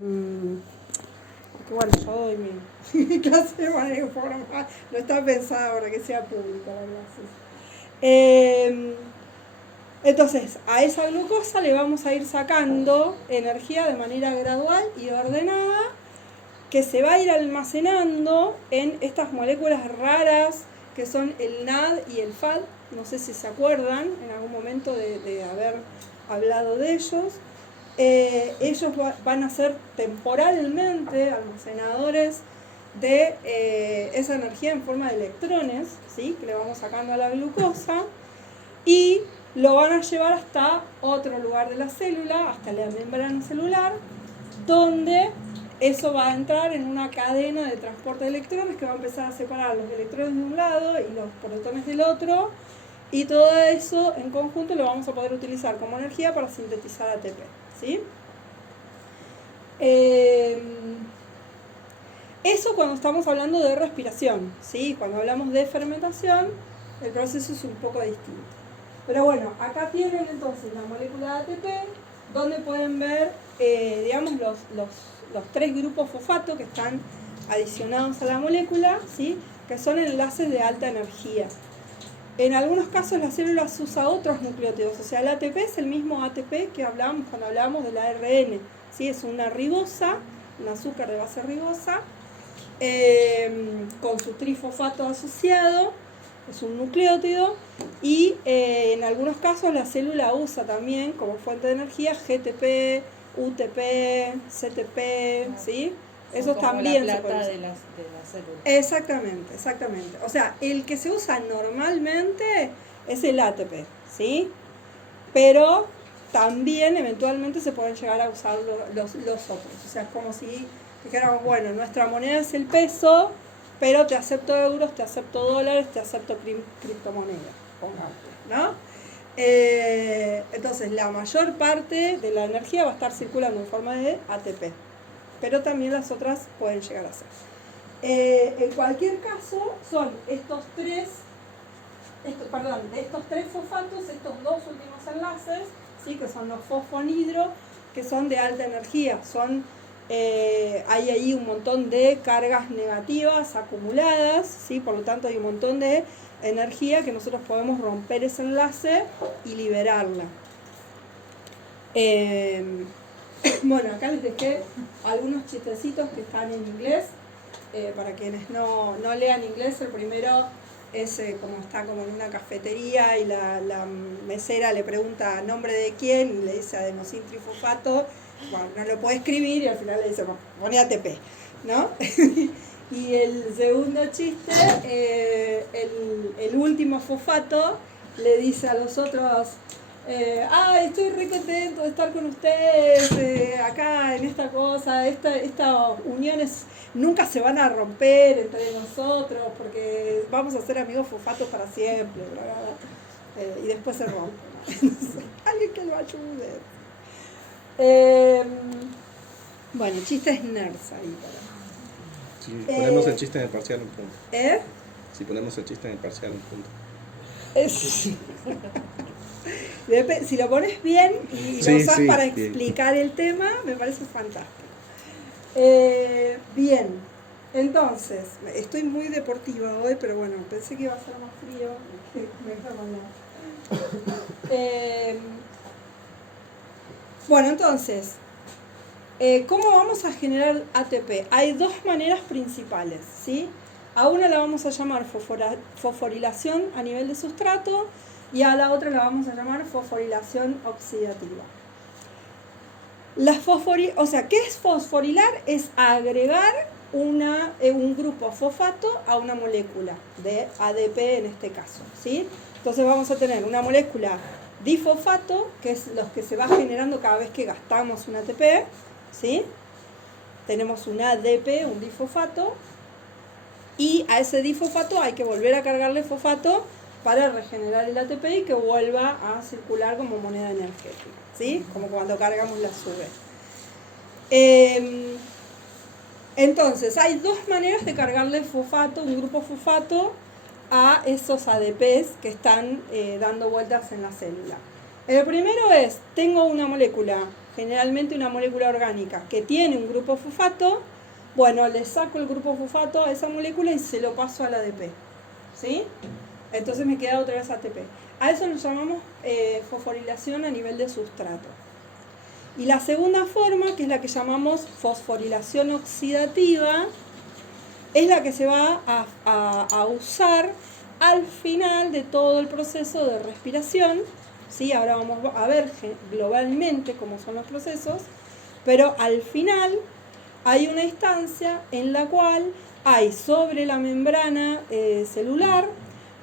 Bueno, yo doy mi clase de manera informal, no está pensada para que sea pública la clase. Entonces, a esa glucosa le vamos a ir sacando energía de manera gradual y ordenada, que se va a ir almacenando en estas moléculas raras que son el NAD y el FAD. No sé si se acuerdan en algún momento de haber hablado de ellos. Ellos van a ser temporalmente almacenadores de esa energía en forma de electrones, ¿sí? Que le vamos sacando a la glucosa, y lo van a llevar hasta otro lugar de la célula, hasta la membrana celular, donde eso va a entrar en una cadena de transporte de electrones que va a empezar a separar los electrones de un lado y los protones del otro, y todo eso en conjunto lo vamos a poder utilizar como energía para sintetizar ATP, ¿sí? Eso cuando estamos hablando de respiración, ¿sí? Cuando hablamos de fermentación, el proceso es un poco distinto. Pero bueno, acá tienen entonces la molécula de ATP, donde pueden ver, digamos, los tres grupos fosfato que están adicionados a la molécula, ¿sí? Que son enlaces de alta energía. En algunos casos la célula usa otros nucleótidos, o sea, el ATP es el mismo ATP que hablábamos cuando hablábamos del ARN, ¿sí? Es una ribosa, un azúcar de base ribosa, con su trifosfato asociado, es un nucleótido, y en algunos casos la célula usa también como fuente de energía GTP, UTP, CTP, ¿sí? Eso también la plata se puede usar. de la célula. Exactamente, exactamente. O sea, el que se usa normalmente es el ATP, ¿sí? Pero también eventualmente se pueden llegar a usar los otros. O sea, es como si dijéramos, bueno, nuestra moneda es el peso, pero te acepto euros, te acepto dólares, te acepto criptomonedas, ¿no? Entonces, la mayor parte de la energía va a estar circulando en forma de ATP, pero también las otras pueden llegar a ser. En cualquier caso, son de estos tres fosfatos, estos dos últimos enlaces, ¿sí? Que son los fosfonhidro, que son de alta energía. Hay ahí un montón de cargas negativas acumuladas, ¿sí? Por lo tanto hay un montón de energía que nosotros podemos romper ese enlace y liberarla. Bueno, acá les dejé algunos chistecitos que están en inglés. Para quienes no lean inglés, el primero es como está como en una cafetería y la mesera le pregunta nombre de quién y le dice adenosín trifosfato. Bueno, no lo puede escribir y al final le dice, bueno, pone ATP, ¿no? Y el segundo chiste, el último fosfato le dice a los otros, estoy re contento de estar con ustedes acá en esta cosa, estas uniones nunca se van a romper entre nosotros porque vamos a ser amigos fosfatos para siempre, bla, bla, bla. Y después se rompen. Alguien que lo ayude. Bueno, chistes nerds ahí para. Si ponemos el chiste en el parcial, un punto. ¿Eh? Si ponemos el chiste en el parcial, un punto. Si lo pones bien y lo usas para explicar el tema, me parece fantástico. Bien, entonces, estoy muy deportiva hoy, pero bueno, pensé que iba a ser más frío. Bueno, entonces, ¿cómo vamos a generar ATP? Hay dos maneras principales, ¿sí? A una la vamos a llamar fosforilación a nivel de sustrato y a la otra la vamos a llamar fosforilación oxidativa. O sea, ¿qué es fosforilar? Es agregar un grupo fosfato a una molécula de ADP en este caso, ¿sí? Entonces vamos a tener una molécula difosfato, que es lo que se va generando cada vez que gastamos un ATP, ¿sí? Tenemos un ADP, un difosfato, y a ese difosfato hay que volver a cargarle fosfato para regenerar el ATP y que vuelva a circular como moneda energética, ¿sí? Como cuando cargamos la SUBE. Entonces, hay dos maneras de cargarle fosfato, un grupo fosfato, a esos ADPs que están dando vueltas en la célula. El primero es, tengo una molécula generalmente una molécula orgánica que tiene un grupo fosfato, bueno, le saco el grupo fosfato a esa molécula y se lo paso al ADP, ¿sí? Entonces me queda otra vez ATP. A eso lo llamamos fosforilación a nivel de sustrato. Y la segunda forma, que es la que llamamos fosforilación oxidativa, es la que se va a usar al final de todo el proceso de respiración, ¿sí? Ahora vamos a ver globalmente cómo son los procesos, pero al final hay una instancia en la cual hay sobre la membrana celular,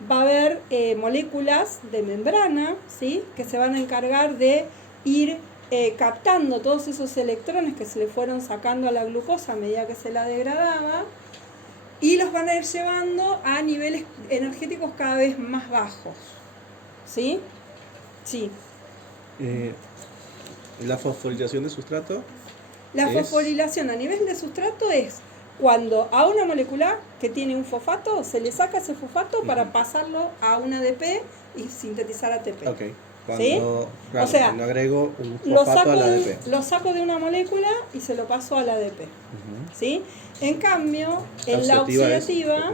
va a haber moléculas de membrana, ¿sí? Que se van a encargar de ir captando todos esos electrones que se le fueron sacando a la glucosa a medida que se la degradaba, y los van a ir llevando a niveles energéticos cada vez más bajos, ¿sí? Sí. La fosforilación de sustrato. La fosforilación a nivel de sustrato es cuando a una molécula que tiene un fosfato se le saca ese fosfato para pasarlo a un ADP y sintetizar ATP. Okay. Cuando, ¿Sí? claro, O sea, cuando agrego un fosfato al ADP. Lo saco de una molécula y se lo paso al ADP. ¿Sí? En cambio, en la oxidativa,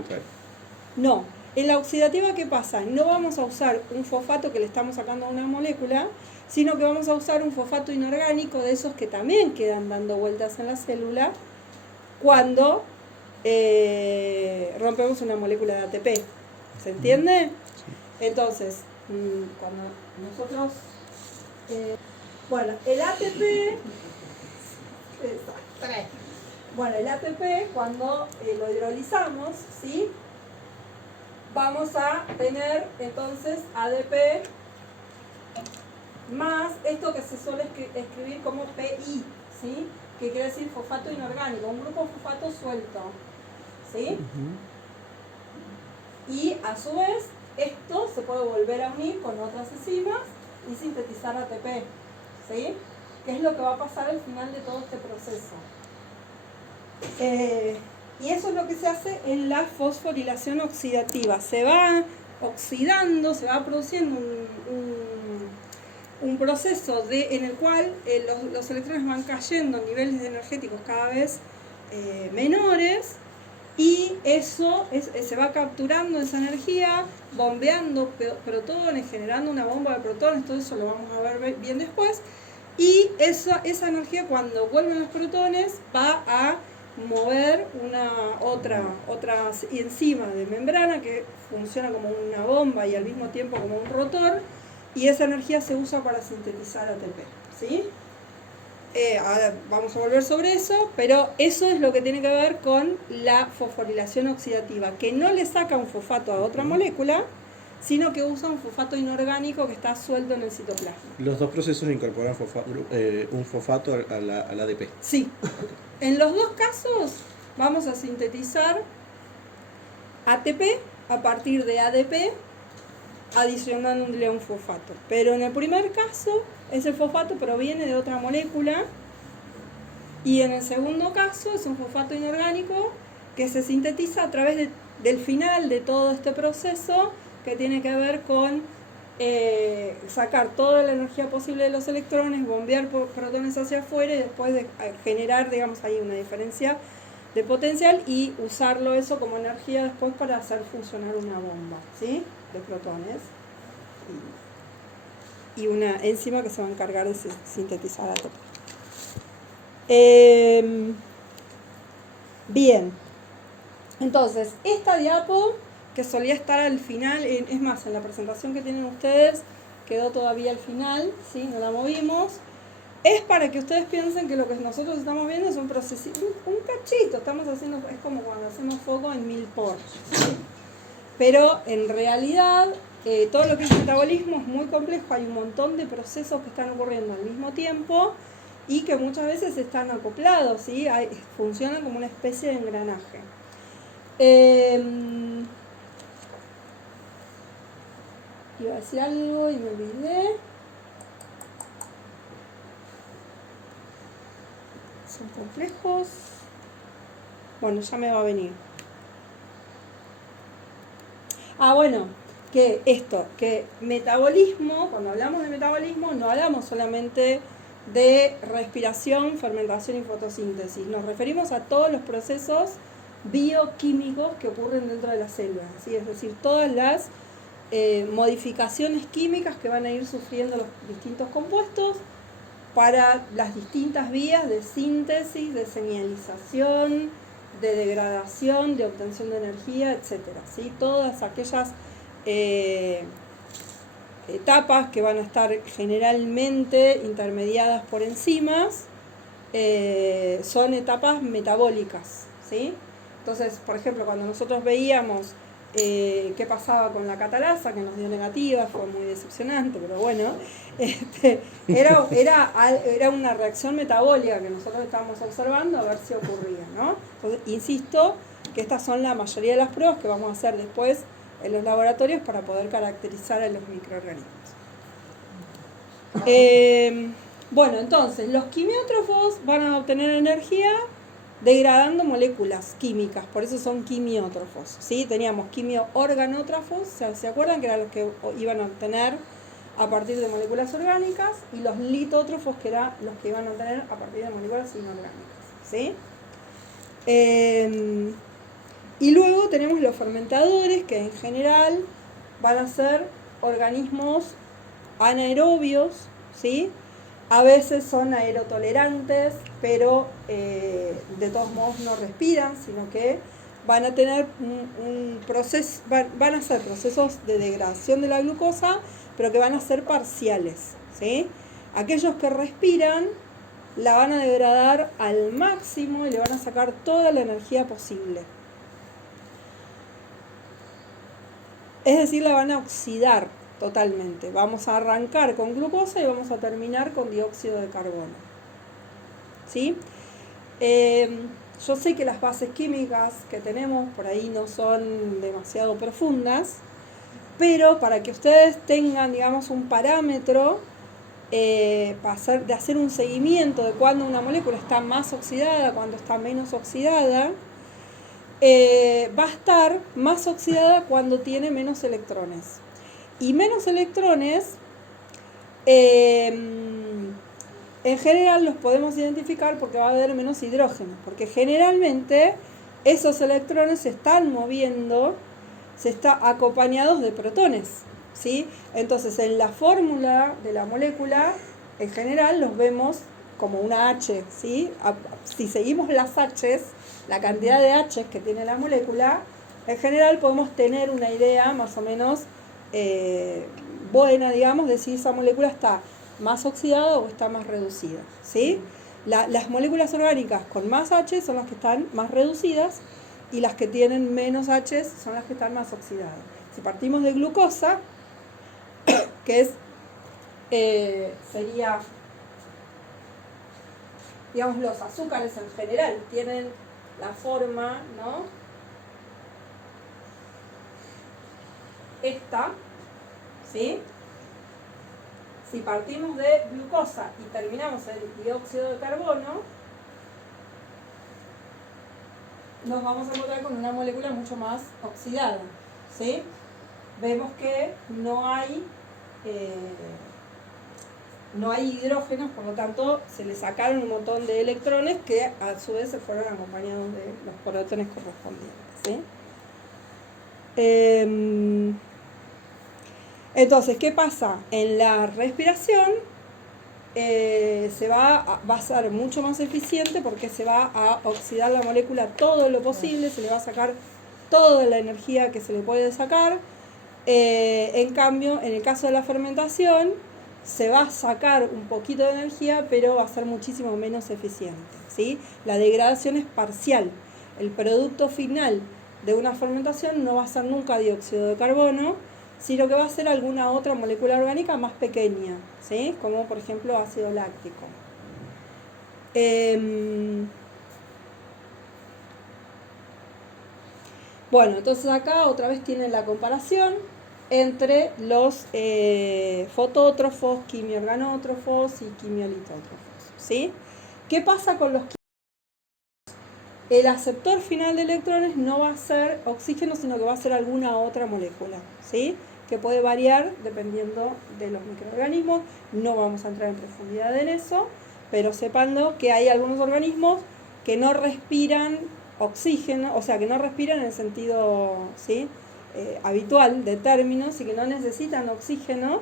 no. En la oxidativa, ¿qué pasa? No vamos a usar un fosfato que le estamos sacando a una molécula, sino que vamos a usar un fosfato inorgánico de esos que también quedan dando vueltas en la célula cuando rompemos una molécula de ATP. ¿Se entiende? Sí. Entonces, cuando nosotros... bueno, el ATP... Bueno, el ATP, cuando lo hidrolizamos, ¿sí? Vamos a tener entonces ADP más esto que se suele escribir como PI, ¿sí? Que quiere decir fosfato inorgánico, un grupo fosfato suelto, ¿sí? Y a su vez, esto se puede volver a unir con otras enzimas y sintetizar ATP, ¿sí? Que es lo que va a pasar al final de todo este proceso. Y eso es lo que se hace en la fosforilación oxidativa. Se va oxidando, se va produciendo un proceso en el cual los electrones van cayendo a niveles energéticos cada vez menores, y eso se va capturando esa energía, bombeando protones, generando una bomba de protones. Todo eso lo vamos a ver bien después. Y esa energía, cuando vuelven los protones, va a mover otra enzima de membrana que funciona como una bomba y al mismo tiempo como un rotor, y esa energía se usa para sintetizar ATP, ¿sí? Ahora vamos a volver sobre eso, pero eso es lo que tiene que ver con la fosforilación oxidativa, que no le saca un fosfato a otra molécula, sino que usa un fosfato inorgánico que está suelto en el citoplasma. Los dos procesos incorporan un fosfato al ADP. Sí. En los dos casos vamos a sintetizar ATP a partir de ADP adicionándole un fosfato. Pero en el primer caso, ese fosfato proviene de otra molécula, y en el segundo caso es un fosfato inorgánico que se sintetiza a través del final de todo este proceso, que tiene que ver con sacar toda la energía posible de los electrones, bombear protones hacia afuera y después generar, digamos, ahí una diferencia de potencial y usarlo eso como energía después para hacer funcionar una bomba, ¿sí? De protones y una enzima que se va a encargar de sintetizar ATP. Bien, entonces esta diapo, que solía estar al final, es más, en la presentación que tienen ustedes quedó todavía al final, ¿sí? No la movimos. Es para que ustedes piensen que lo que nosotros estamos viendo es un proceso, un cachito, estamos haciendo, es como cuando hacemos foco en 1000 por, ¿sí? Pero en realidad todo lo que es metabolismo es muy complejo, hay un montón de procesos que están ocurriendo al mismo tiempo y que muchas veces están acoplados, ¿sí? Funcionan como una especie de engranaje. Iba a decir algo y me olvidé. Son complejos. Bueno, ya me va a venir. Bueno, que metabolismo, cuando hablamos de metabolismo, no hablamos solamente de respiración, fermentación y fotosíntesis. Nos referimos a todos los procesos bioquímicos que ocurren dentro de las células, ¿sí? Es decir, todas las modificaciones químicas que van a ir sufriendo los distintos compuestos para las distintas vías de síntesis, de señalización, de degradación, de obtención de energía, etc. ¿Sí? Todas aquellas etapas que van a estar generalmente intermediadas por enzimas son etapas metabólicas, ¿sí? Entonces, por ejemplo, cuando nosotros veíamos qué pasaba con la catalasa, que nos dio negativa, fue muy decepcionante, pero bueno, era una reacción metabólica que nosotros estábamos observando a ver si ocurría, ¿no? Entonces, insisto que estas son la mayoría de las pruebas que vamos a hacer después en los laboratorios para poder caracterizar a los microorganismos. Bueno, entonces, los quimiótrofos van a obtener energía degradando moléculas químicas, por eso son quimiótrofos, ¿sí? Teníamos quimioorganótrofos, ¿se acuerdan? Que eran los que iban a obtener a partir de moléculas orgánicas, y los litótrofos, que eran los que iban a obtener a partir de moléculas inorgánicas, ¿sí? Y luego tenemos los fermentadores, que en general van a ser organismos anaerobios, ¿sí? A veces son aerotolerantes, pero de todos modos no respiran, sino que van a tener un proceso, van a ser procesos de degradación de la glucosa, pero que van a ser parciales, ¿sí? Aquellos que respiran la van a degradar al máximo y le van a sacar toda la energía posible. Es decir, la van a oxidar totalmente. Vamos a arrancar con glucosa y vamos a terminar con dióxido de carbono, ¿sí? Yo sé que las bases químicas que tenemos por ahí no son demasiado profundas, pero para que ustedes tengan, digamos, un parámetro de hacer un seguimiento de cuándo una molécula está más oxidada, cuándo está menos oxidada, va a estar más oxidada cuando tiene menos electrones. Y menos electrones, en general los podemos identificar porque va a haber menos hidrógeno, porque generalmente esos electrones se están moviendo, acompañados de protones, ¿sí? Entonces, en la fórmula de la molécula, en general los vemos como una H, ¿sí? Si seguimos las H's, la cantidad de H's que tiene la molécula, en general podemos tener una idea más o menos buena, digamos, de si esa molécula está más oxidada o está más reducida, ¿sí? Las moléculas orgánicas con más H son las que están más reducidas, y las que tienen menos H son las que están más oxidadas. Si partimos de glucosa, que sería, digamos, los azúcares en general tienen la forma, ¿no? Esta, ¿sí? Si partimos de glucosa y terminamos en dióxido de carbono, nos vamos a encontrar con una molécula mucho más oxidada, ¿sí? Vemos que no hay hidrógenos, por lo tanto se le sacaron un montón de electrones que a su vez se fueron acompañados de los protones correspondientes, ¿sí? Entonces, ¿qué pasa? En la respiración va a ser mucho más eficiente porque se va a oxidar la molécula todo lo posible, se le va a sacar toda la energía que se le puede sacar. En cambio, en el caso de la fermentación, se va a sacar un poquito de energía, pero va a ser muchísimo menos eficiente, ¿sí? La degradación es parcial. El producto final de una fermentación no va a ser nunca dióxido de carbono, sino que va a ser alguna otra molécula orgánica más pequeña, ¿sí? Como por ejemplo ácido láctico. Bueno, entonces acá otra vez tienen la comparación entre los fotótrofos, quimiorganótrofos y quimiolitótrofos, ¿sí? ¿Qué pasa con los quimiorganótrofos? El aceptor final de electrones no va a ser oxígeno, sino que va a ser alguna otra molécula, ¿sí? que puede variar dependiendo de los microorganismos. No vamos a entrar en profundidad en eso, pero sepando que hay algunos organismos que no respiran oxígeno, o sea, que no respiran en el sentido, ¿sí?, habitual de términos, y que no necesitan oxígeno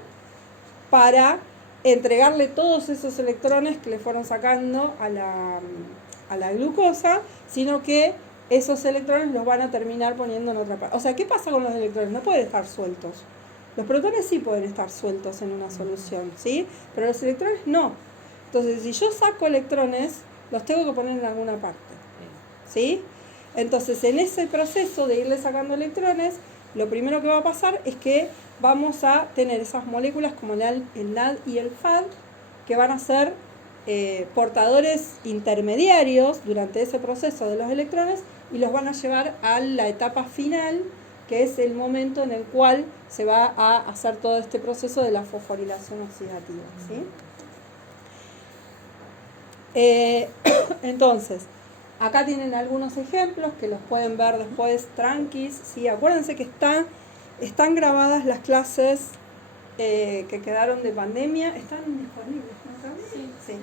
para entregarle todos esos electrones que le fueron sacando a la glucosa, sino que esos electrones los van a terminar poniendo en otra parte. O sea, ¿qué pasa con los electrones? No pueden estar sueltos. Los protones sí pueden estar sueltos en una solución, ¿sí? Pero los electrones no. Entonces, si yo saco electrones, los tengo que poner en alguna parte, ¿sí? Entonces, en ese proceso de irle sacando electrones, lo primero que va a pasar es que vamos a tener esas moléculas como el NAD y el FAD, que van a ser portadores intermediarios durante ese proceso de los electrones, y los van a llevar a la etapa final, que es el momento en el cual se va a hacer todo este proceso de la fosforilación oxidativa, ¿sí? Entonces, acá tienen algunos ejemplos que los pueden ver después tranquis, ¿sí? Acuérdense que están grabadas las clases que quedaron de pandemia. ¿Están disponibles? Sí.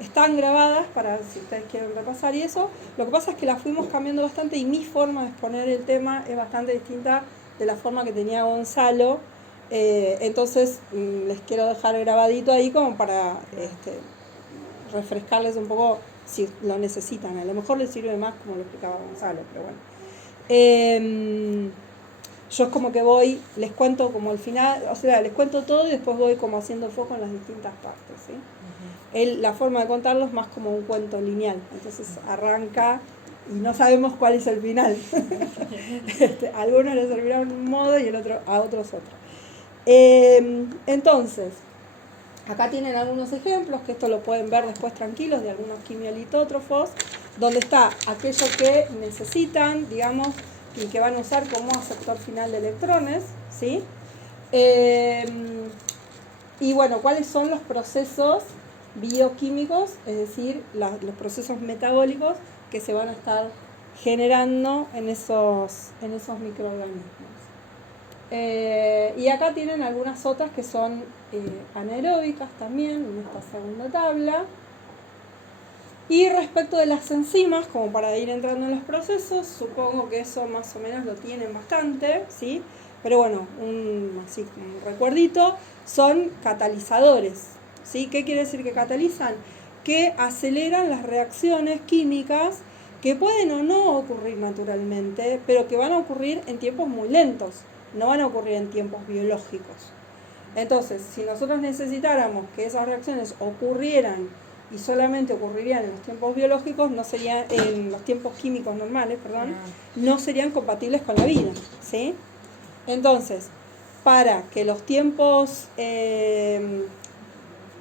Están grabadas para si ustedes quieren repasar y eso. Lo que pasa es que las fuimos cambiando bastante, y mi forma de exponer el tema es bastante distinta de la forma que tenía Gonzalo. Entonces les quiero dejar grabadito ahí como para refrescarles un poco si lo necesitan. A lo mejor les sirve más como lo explicaba Gonzalo, pero bueno. Yo es como que voy, les cuento como al final, o sea, les cuento todo y después voy como haciendo foco en las distintas partes, ¿sí? La forma de contarlo es más como un cuento lineal, entonces arranca y no sabemos cuál es el final. A algunos les servirá un modo y a otros otro. Entonces, acá tienen algunos ejemplos, que esto lo pueden ver después tranquilos, de algunos quimiolitótrofos, donde está aquello que necesitan, digamos, y que van a usar como aceptor final de electrones, ¿sí? Y bueno, ¿cuáles son los procesos bioquímicos, es decir, los procesos metabólicos que se van a estar generando en esos microorganismos? Y acá tienen algunas otras que son anaeróbicas también, en esta segunda tabla. Y respecto de las enzimas, como para ir entrando en los procesos, supongo que eso más o menos lo tienen bastante, ¿sí? Pero bueno, un recuerdito, son catalizadores, ¿sí? ¿Qué quiere decir que catalizan? Que aceleran las reacciones químicas que pueden o no ocurrir naturalmente, pero que van a ocurrir en tiempos muy lentos, no van a ocurrir en tiempos biológicos. Entonces, si nosotros necesitáramos que esas reacciones ocurrieran y solamente ocurrirían en los tiempos biológicos, no serían, en los tiempos químicos normales, perdón, no serían compatibles con la vida, ¿sí? Entonces, para que los tiempos,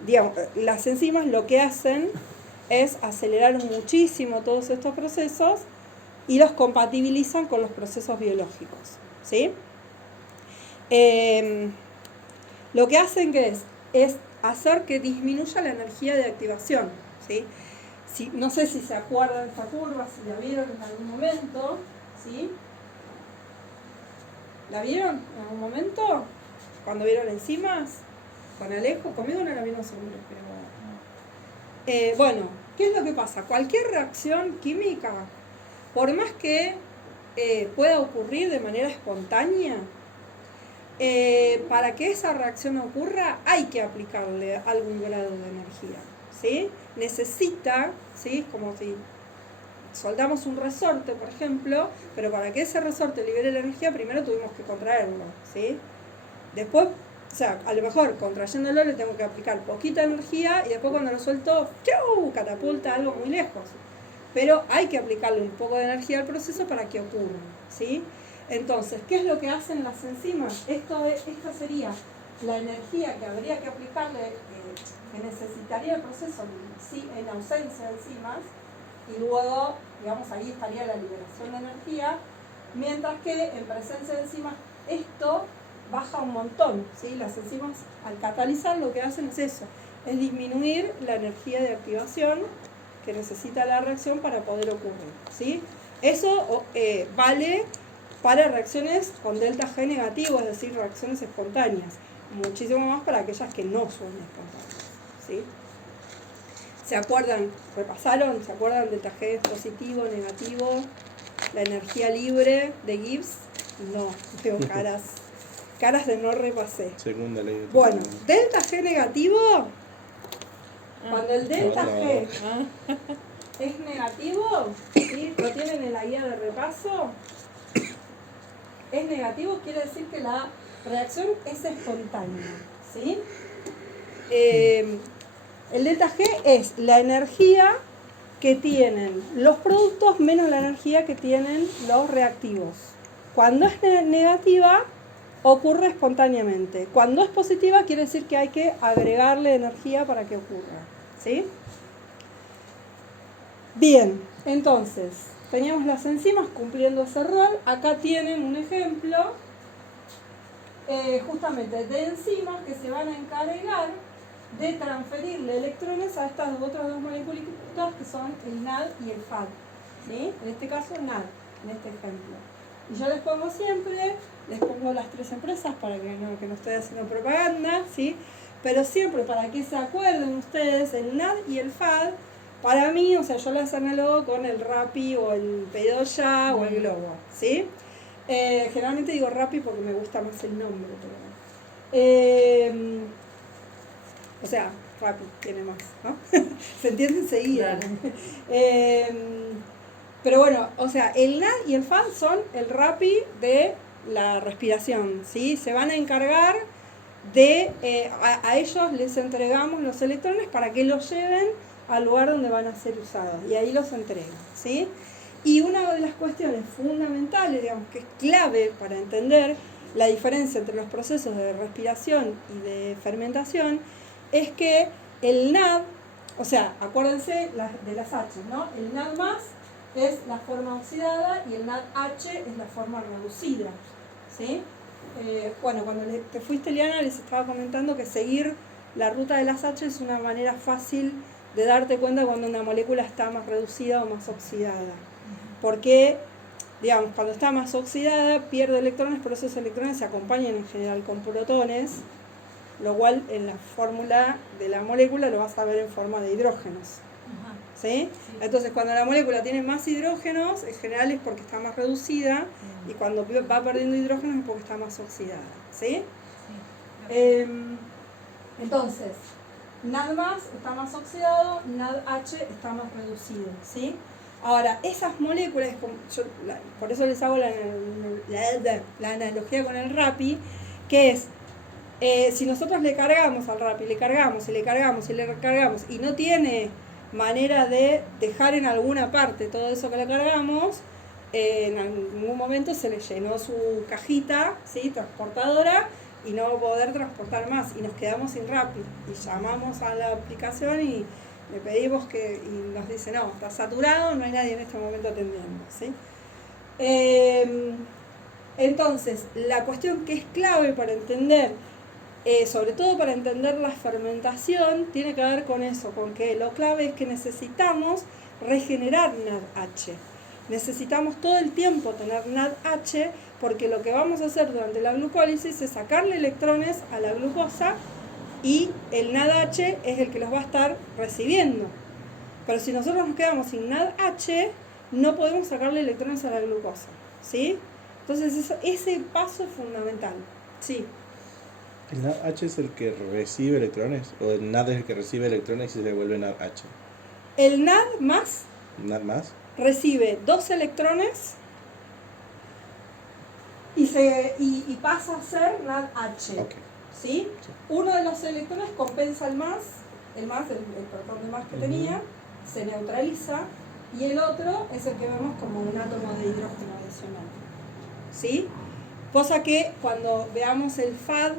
digamos, las enzimas lo que hacen es acelerar muchísimo todos estos procesos y los compatibilizan con los procesos biológicos, ¿sí? Lo que hacen que es hacer que disminuya la energía de activación, ¿sí? No sé si se acuerdan de esta curva, si la vieron en algún momento, ¿sí? ¿La vieron en algún momento? Cuando vieron enzimas, con Alejo, conmigo no la vieron seguro, pero bueno, ¿qué es lo que pasa? Cualquier reacción química, por más que pueda ocurrir de manera espontánea, para que esa reacción ocurra hay que aplicarle algún grado de energía, ¿sí? Necesita, ¿sí? Como si soldamos un resorte, por ejemplo, pero para que ese resorte libere la energía primero tuvimos que contraerlo, ¿sí? Después, o sea, a lo mejor contrayéndolo le tengo que aplicar poquita energía y después cuando lo suelto, ¡chau!, catapulta algo muy lejos. Pero hay que aplicarle un poco de energía al proceso para que ocurra, ¿sí? Entonces, ¿qué es lo que hacen las enzimas? Esta sería la energía que habría que aplicarle, que necesitaría el proceso, ¿sí?, en ausencia de enzimas, y luego, digamos, ahí estaría la liberación de energía, mientras que en presencia de enzimas esto baja un montón, ¿sí? Las enzimas, al catalizar, lo que hacen es eso, es disminuir la energía de activación que necesita la reacción para poder ocurrir, ¿sí? Eso vale para reacciones con delta G negativo, es decir, reacciones espontáneas. Muchísimo más para aquellas que no son espontáneas, ¿sí? ¿Se acuerdan? ¿Repasaron? ¿Se acuerdan? Delta G es positivo, negativo, la energía libre de Gibbs. No, veo caras de no repasé. Segunda ley. Bueno, delta G negativo, cuando el delta G es negativo, ¿sí? Lo tienen en la guía de repaso, es negativo, quiere decir que la reacción es espontánea, ¿sí? El delta G es la energía que tienen los productos menos la energía que tienen los reactivos. Cuando es negativa, ocurre espontáneamente. Cuando es positiva, quiere decir que hay que agregarle energía para que ocurra, ¿sí? Bien, entonces, teníamos las enzimas cumpliendo ese rol. Acá tienen un ejemplo justamente de enzimas que se van a encargar de transferirle electrones a estas otras dos moléculas que son el NAD y el FAD, ¿sí? En este caso NAD, en este ejemplo. Y yo les pongo siempre, les pongo las tres empresas para que no estoy haciendo propaganda, ¿sí? Pero siempre para que se acuerden ustedes, el NAD y el FAD, para mí, o sea, yo las analogo con el Rappi o el Pedido Ya o el Globo, ¿sí? Generalmente digo Rappi porque me gusta más el nombre, pero o sea, Rappi tiene más, ¿no? Se entiende enseguida. Pero bueno, o sea, el NAD y el FAD son el Rappi de la respiración, ¿sí? Se van a encargar de, a ellos les entregamos los electrones para que los lleven al lugar donde van a ser usados, y ahí los entregan, ¿sí? Y una de las cuestiones fundamentales, digamos, que es clave para entender la diferencia entre los procesos de respiración y de fermentación, es que el NAD, o sea, acuérdense de las H, ¿no? El NAD más es la forma oxidada y el NADH es la forma reducida, ¿sí? Bueno, cuando te fuiste, Liana, les estaba comentando que seguir la ruta de las H es una manera fácil de darte cuenta cuando una molécula está más reducida o más oxidada. Porque, digamos, cuando está más oxidada pierde electrones, pero esos electrones se acompañan en general con protones, lo cual en la fórmula de la molécula lo vas a ver en forma de hidrógenos. ¿Sí? Entonces, cuando la molécula tiene más hidrógenos, en general es porque está más reducida, y cuando va perdiendo hidrógenos es porque está más oxidada, ¿sí? Entonces, NAD más está más oxidado, NADH está más reducido, ¿sí? Ahora, esas moléculas, por eso les hago la analogía con el Rappi, que es, si nosotros le cargamos al Rappi, le cargamos y le cargamos y le recargamos, y no tiene manera de dejar en alguna parte todo eso que le cargamos, en algún momento se le llenó su cajita, ¿sí?, transportadora, y no va a poder transportar más, y nos quedamos sin Rappi, y llamamos a la aplicación y le pedimos y nos dice, no, está saturado, no hay nadie en este momento atendiendo, ¿sí? Entonces, la cuestión que es clave para entender, sobre todo para entender la fermentación, tiene que ver con eso, con que lo clave es que necesitamos regenerar NADH. Necesitamos todo el tiempo tener NADH, porque lo que vamos a hacer durante la glucólisis es sacarle electrones a la glucosa, y el NADH es el que los va a estar recibiendo. Pero si nosotros nos quedamos sin NADH, no podemos sacarle electrones a la glucosa, ¿sí? Entonces ese paso es fundamental, ¿sí? ¿El NADH es el que recibe electrones? ¿O el NAD es el que recibe electrones y se devuelve NADH? El NAD más, ¿NAD más? Recibe 2 electrones y pasa a ser NADH, Okay. ¿sí? Uno de los electrones compensa el protón de más que tenía, se neutraliza, y el otro es el que vemos como un átomo de hidrógeno adicional, ¿sí? Cosa que cuando veamos el FAD,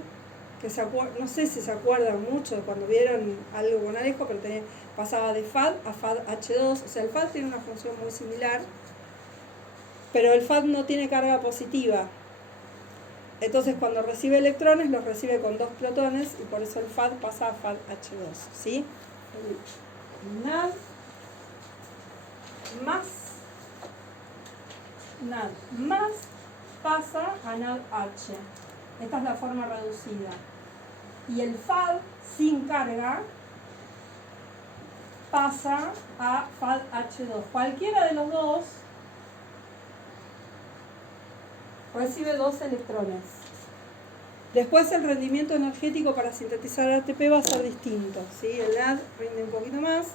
que no sé si se acuerdan mucho de cuando vieron algo con Alejo, pero pasaba de FAD a FADH2, o sea, el FAD tiene una función muy similar, pero el FAD no tiene carga positiva. Entonces, cuando recibe electrones, los recibe con 2 protones, y por eso el FAD pasa a FADH2, ¿sí? El NAD más pasa a NADH. Esta es la forma reducida. Y el FAD sin carga pasa a FADH2. Cualquiera de los dos recibe 2 electrones. Después el rendimiento energético para sintetizar ATP va a ser distinto, ¿sí? El NAD rinde un poquito más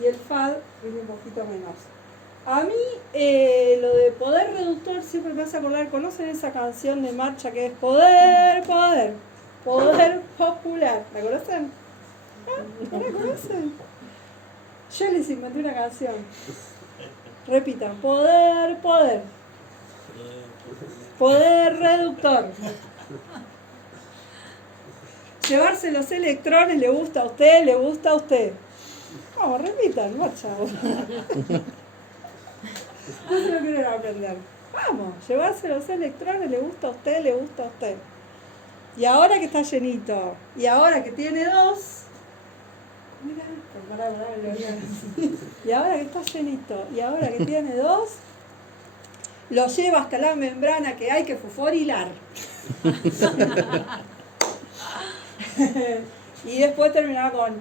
y el FAD rinde un poquito menos. A mí lo de poder reductor siempre me hace acordar, ¿conocen esa canción de marcha que es poder, poder, poder popular? ¿La conocen? ¿No la conocen? Yo les inventé una canción. Repitan, poder, poder. Poder reductor. Llevarse los electrones, ¿le gusta a usted? ¿Le gusta a usted? Vamos, repitan, marcha. No se lo quieren aprender. Vamos, llevarse los electrones, ¿le gusta a usted? ¿Le gusta a usted? Y ahora que está llenito, y ahora que tiene 2, mira, y ahora que está llenito, y ahora que tiene 2, lo lleva hasta la membrana que hay que fosforilar. Y después terminaba con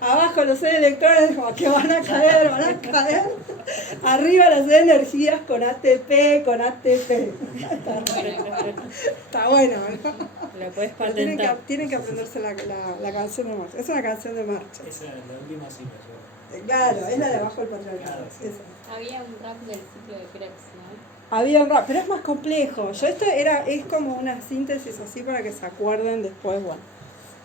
abajo los electrones como que van a caer. Arriba las energías con ATP, con ATP. Está bueno, ¿no? La puedes patentar. Tienen que aprenderse la canción de marcha. Es una canción de marcha. Esa es la última cita. Claro, es la de abajo del patriarcado. Claro, sí. Esa. Había un rap del ciclo de Krebs, ¿no? Había un rap, pero es más complejo. Es como una síntesis así para que se acuerden después, bueno.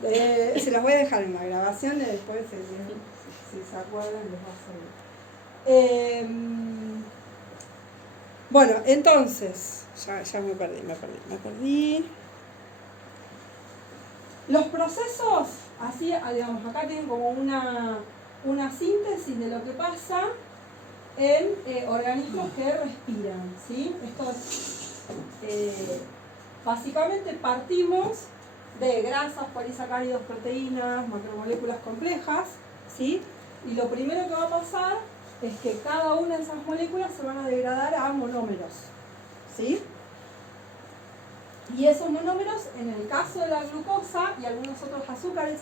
Se las voy a dejar en la grabación y después si se acuerdan les va a servir. Bueno, entonces, ya me perdí. Los procesos, así, digamos, acá tienen como una síntesis de lo que pasa en organismos que respiran, ¿sí? Esto es, básicamente partimos de grasas, polisacáridos, proteínas, macromoléculas complejas, ¿sí? Y lo primero que va a pasar es que cada una de esas moléculas se van a degradar a monómeros, ¿sí? Y esos monómeros, en el caso de la glucosa y algunos otros azúcares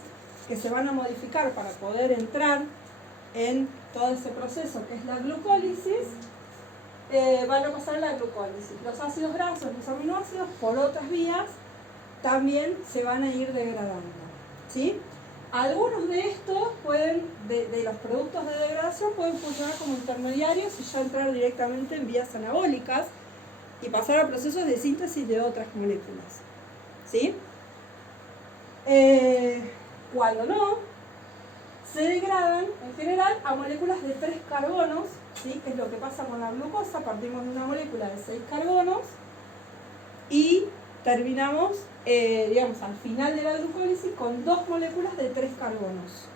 que se van a modificar para poder entrar en todo ese proceso que es la glucólisis, van a pasar la glucólisis. Los ácidos grasos, los aminoácidos, por otras vías, también se van a ir degradando, ¿sí? Algunos de estos pueden, de los productos de degradación, pueden funcionar como intermediarios y ya entrar directamente en vías anabólicas y pasar a procesos de síntesis de otras moléculas, ¿sí? Cuando no, se degradan en general a moléculas de 3 carbonos, ¿sí? Que es lo que pasa con la glucosa. Partimos de una molécula de 6 carbonos y terminamos, digamos, al final de la glucólisis con 2 moléculas de 3 carbonos,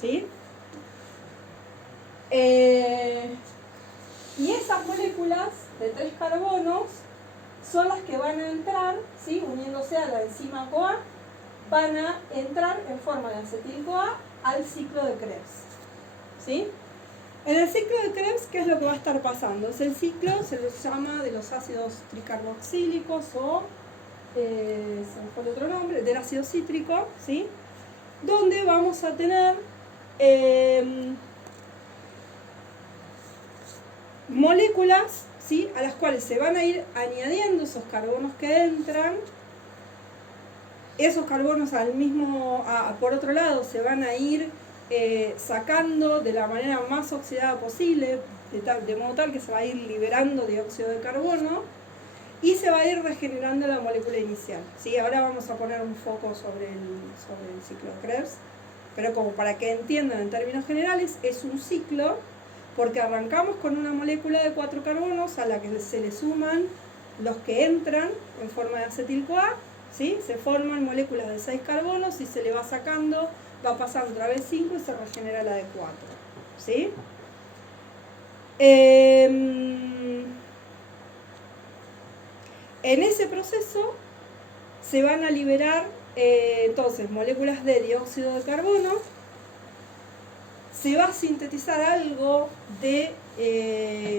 ¿sí? Y esas moléculas de 3 carbonos son las que van a entrar, ¿sí? Uniéndose a la enzima CoA, van a entrar en forma de acetil-CoA al ciclo de Krebs, ¿sí? En el ciclo de Krebs, ¿qué es lo que va a estar pasando? Es el ciclo, se los llama de los ácidos tricarboxílicos o, se me fue el otro nombre, del ácido cítrico, ¿sí? Donde vamos a tener moléculas, ¿sí? A las cuales se van a ir añadiendo esos carbonos que entran. Esos carbonos por otro lado se van a ir sacando de la manera más oxidada posible, de modo tal que se va a ir liberando dióxido de carbono y se va a ir regenerando la molécula inicial, ¿sí? Ahora vamos a poner un foco sobre el ciclo de Krebs, pero como para que entiendan en términos generales, es un ciclo porque arrancamos con una molécula de 4 carbonos a la que se le suman los que entran en forma de acetil-CoA, ¿sí? Se forman moléculas de 6 carbonos y se le va sacando, va pasando otra vez 5 y se regenera la de 4, ¿sí? En ese proceso se van a liberar entonces moléculas de dióxido de carbono, se va a sintetizar algo de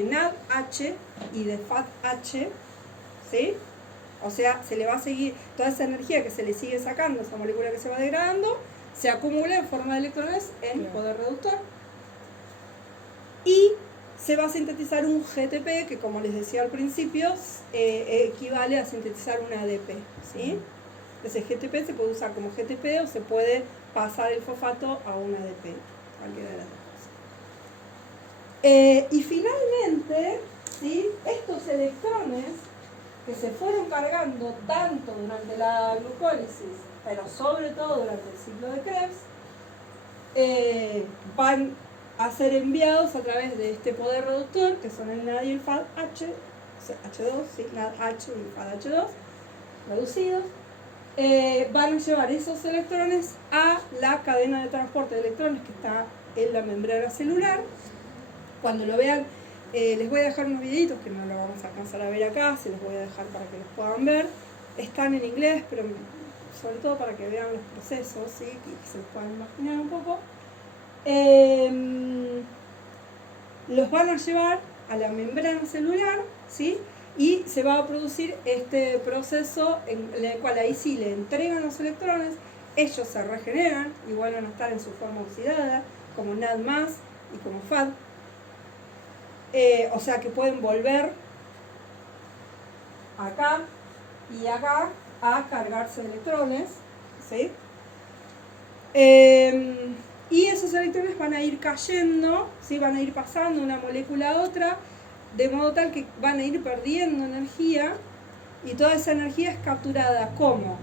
NADH y de FADH, ¿sí? O sea, se le va a seguir toda esa energía que se le sigue sacando, esa molécula que se va degradando, se acumula en forma de electrones en poder reductor. Y se va a sintetizar un GTP, que como les decía al principio, equivale a sintetizar un ADP, ¿sí? Ese GTP se puede usar como GTP o se puede pasar el fosfato a un ADP, cualquiera de las dos cosas. Y finalmente, ¿sí? Estos electrones que se fueron cargando tanto durante la glucólisis, pero sobre todo durante el ciclo de Krebs, van a ser enviados a través de este poder reductor, que son el NAD y el FADH, o sea, H2, ¿sí? NADH y FADH2, reducidos, van a llevar esos electrones a la cadena de transporte de electrones que está en la membrana celular. Cuando lo vean, les voy a dejar unos videitos que no lo vamos a alcanzar a ver acá, se los voy a dejar para que los puedan ver. Están en inglés, pero sobre todo para que vean los procesos, ¿sí? Y se los puedan imaginar un poco. Los van a llevar a la membrana celular, ¿sí? Y se va a producir este proceso en el cual ahí sí le entregan los electrones, ellos se regeneran y vuelven a estar en su forma oxidada, como NAD+, y como FAD. O sea que pueden volver acá y acá a cargarse de electrones, ¿sí? Y esos electrones van a ir cayendo, ¿sí? Van a ir pasando de una molécula a otra, de modo tal que van a ir perdiendo energía, y toda esa energía es capturada como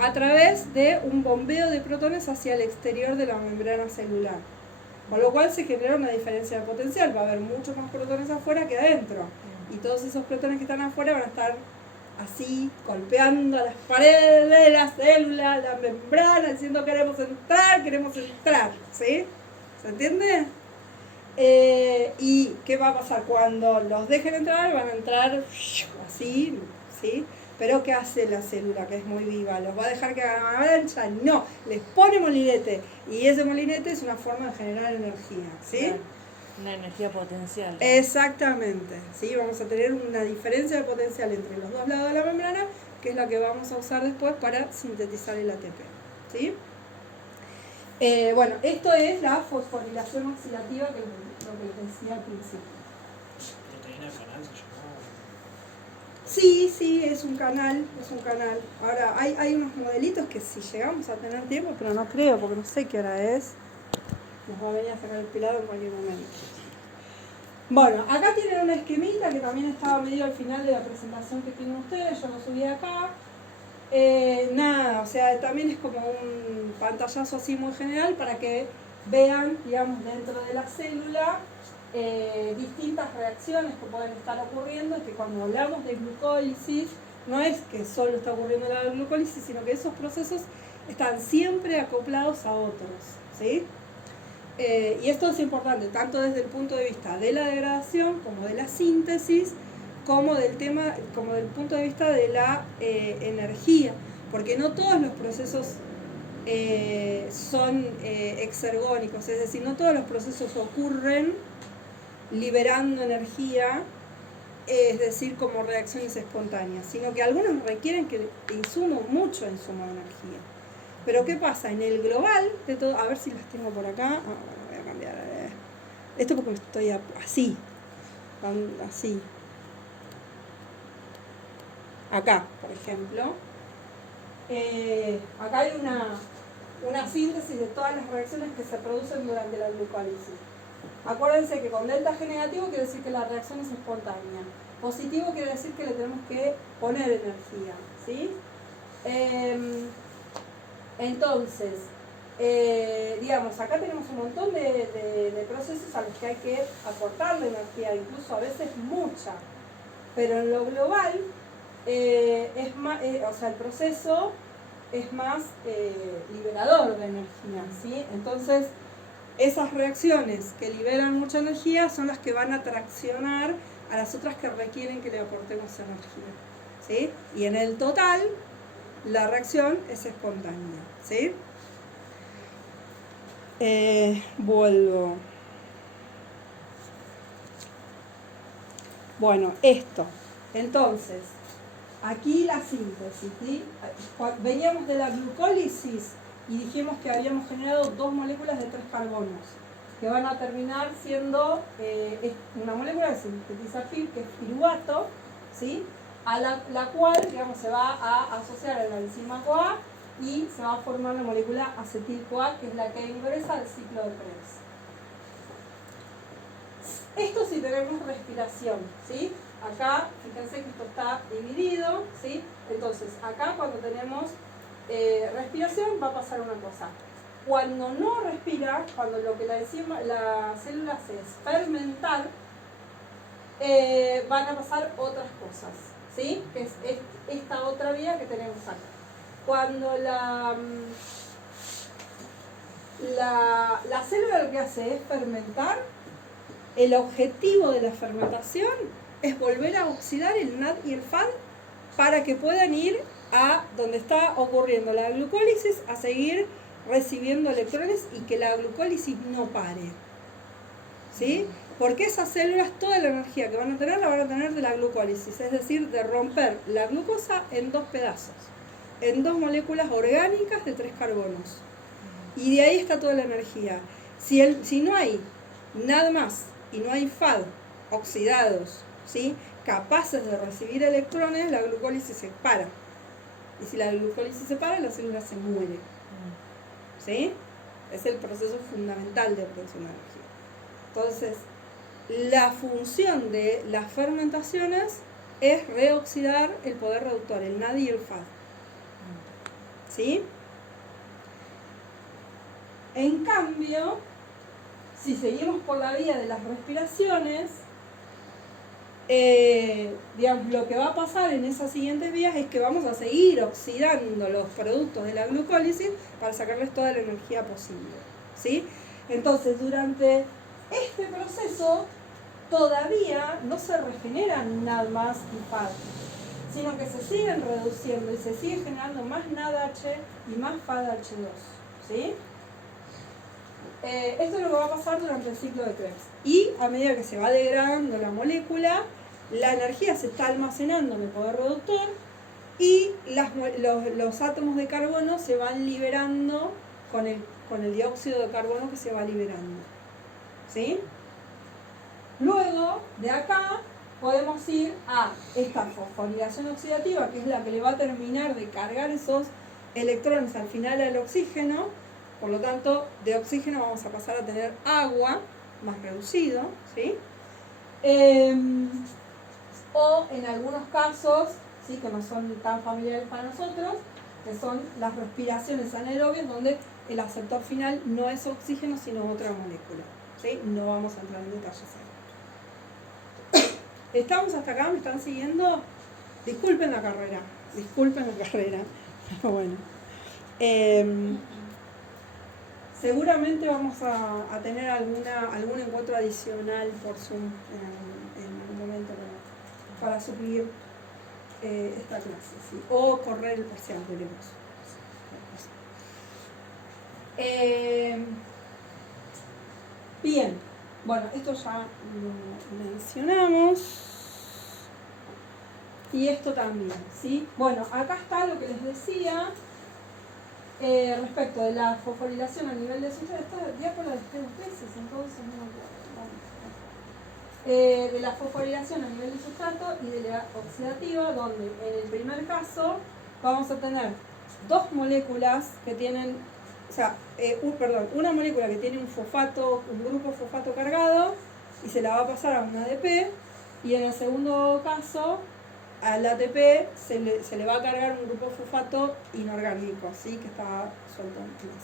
a través de un bombeo de protones hacia el exterior de la membrana celular. Con lo cual se genera una diferencia de potencial, va a haber muchos más protones afuera que adentro. Y todos esos protones que están afuera van a estar así, golpeando a las paredes de la célula, la membrana, diciendo queremos entrar, ¿sí? ¿Se entiende? ¿Y qué va a pasar? Cuando los dejen entrar, van a entrar así, ¿sí? Pero ¿qué hace la célula, que es muy viva? ¿Los va a dejar que hagan avalancha? No, les pone molinete. Y ese molinete es una forma de generar energía, ¿sí? Claro, una energía potencial. Exactamente, ¿sí? Vamos a tener una diferencia de potencial entre los dos lados de la membrana, que es la que vamos a usar después para sintetizar el ATP, ¿sí? Bueno, esto es la fosforilación oxidativa, que es lo que les decía al principio. ¿Proteína canal se llamó? Sí, es un canal. Ahora, hay unos modelitos que si llegamos a tener tiempo, pero no creo, porque no sé qué hora es, nos va a venir a sacar el pilado en cualquier momento. Bueno, acá tienen una esquemita que también estaba medio al final de la presentación que tienen ustedes, yo lo subí acá. Nada, o sea, también es como un pantallazo así muy general para que vean, digamos, dentro de la célula distintas reacciones que pueden estar ocurriendo, que cuando hablamos de glucólisis no es que solo está ocurriendo la glucólisis, sino que esos procesos están siempre acoplados a otros, ¿sí? Y esto es importante tanto desde el punto de vista de la degradación como de la síntesis, como del punto de vista de la energía, porque no todos los procesos son exergónicos, es decir, no todos los procesos ocurren liberando energía, es decir, como reacciones espontáneas, sino que algunos requieren que mucho insumo de energía. Pero ¿qué pasa? En el global de todo, a ver si las tengo por acá, voy a cambiar esto porque estoy así, acá, por ejemplo, acá hay una síntesis de todas las reacciones que se producen durante la glucólisis. Acuérdense que con delta G negativo quiere decir que la reacción es espontánea. Positivo quiere decir que le tenemos que poner energía, ¿sí? Entonces, digamos, acá tenemos un montón de procesos a los que hay que aportarle energía, incluso a veces mucha. Pero en lo global, es más, o sea, el proceso es más liberador de energía, ¿sí? Entonces, esas reacciones que liberan mucha energía son las que van a traccionar a las otras que requieren que le aportemos energía, ¿sí? Y en el total, la reacción es espontánea, ¿sí? Vuelvo. Bueno, esto. Entonces, aquí la síntesis, ¿sí? Veníamos de la glucólisis y dijimos que habíamos generado 2 moléculas de 3 carbonos, que van a terminar siendo una molécula que sintetiza que es piruvato, ¿sí? A la cual, digamos, se va a asociar a la enzima CoA y se va a formar la molécula acetil-CoA, que es la que ingresa al ciclo de Krebs. Esto sí tenemos respiración, ¿sí? Acá, fíjense que esto está dividido, ¿sí? Entonces, acá cuando tenemos respiración va a pasar una cosa. Cuando no respira, cuando lo que la célula hace es fermentar, van a pasar otras cosas, ¿sí? Que es esta otra vía que tenemos acá. Cuando la célula lo que hace es fermentar, el objetivo de la fermentación es volver a oxidar el NAD y el FAD para que puedan ir a donde está ocurriendo la glucólisis a seguir recibiendo electrones y que la glucólisis no pare, ¿sí? Porque esas células, toda la energía que van a tener, la van a tener de la glucólisis, es decir, de romper la glucosa en 2 pedazos, en 2 moléculas orgánicas de 3 carbonos. Y de ahí está toda la energía. Si no hay nada más y no hay FAD oxidados, ¿sí?, capaces de recibir electrones, la glucólisis se para. Y si la glucólisis se para, la célula se muere, ¿sí? Es el proceso fundamental de obtención de energía. Entonces, la función de las fermentaciones es reoxidar el poder reductor, el NAD y el FAD, ¿sí? En cambio, si seguimos por la vía de las respiraciones, digamos, lo que va a pasar en esas siguientes vías es que vamos a seguir oxidando los productos de la glucólisis para sacarles toda la energía posible, ¿sí? Entonces, durante este proceso todavía no se regeneran NAD más y FAD, sino que se siguen reduciendo y se sigue generando más NADH y más FADH2, ¿sí? Esto es lo que va a pasar durante el ciclo de Krebs. Y a medida que se va degradando la molécula, la energía se está almacenando en el poder reductor y los átomos de carbono se van liberando con el dióxido de carbono que se va liberando, ¿sí? Luego, de acá, podemos ir a esta fosforilación oxidativa, que es la que le va a terminar de cargar esos electrones al final al oxígeno. Por lo tanto, de oxígeno vamos a pasar a tener agua, más reducido, ¿sí? O en algunos casos, ¿sí?, que no son tan familiares para nosotros, que son las respiraciones anaerobias, donde el aceptor final no es oxígeno, sino otra molécula, ¿sí? No vamos a entrar en detalles ahí. ¿Estamos hasta acá? ¿Me están siguiendo? Disculpen la carrera, pero bueno. Seguramente vamos a tener algún encuentro adicional por Zoom en algún momento para suplir esta clase, ¿sí? O correr el parcial, veremos. Bien, bueno, esto ya lo mencionamos. Y esto también, ¿sí? Bueno, acá está lo que les decía. Respecto de la fosforilación a nivel de sustrato, esta diápora la dejé 2 veces, entonces no me acuerdo. De la fosforilación a nivel de sustrato y de la oxidativa, donde en el primer caso vamos a tener 2 moléculas que tienen, o sea, una molécula que tiene un grupo fosfato cargado y se la va a pasar a un ADP, y en el segundo caso al ATP se le va a cargar un grupo fosfato inorgánico, ¿sí?, que está suelto en la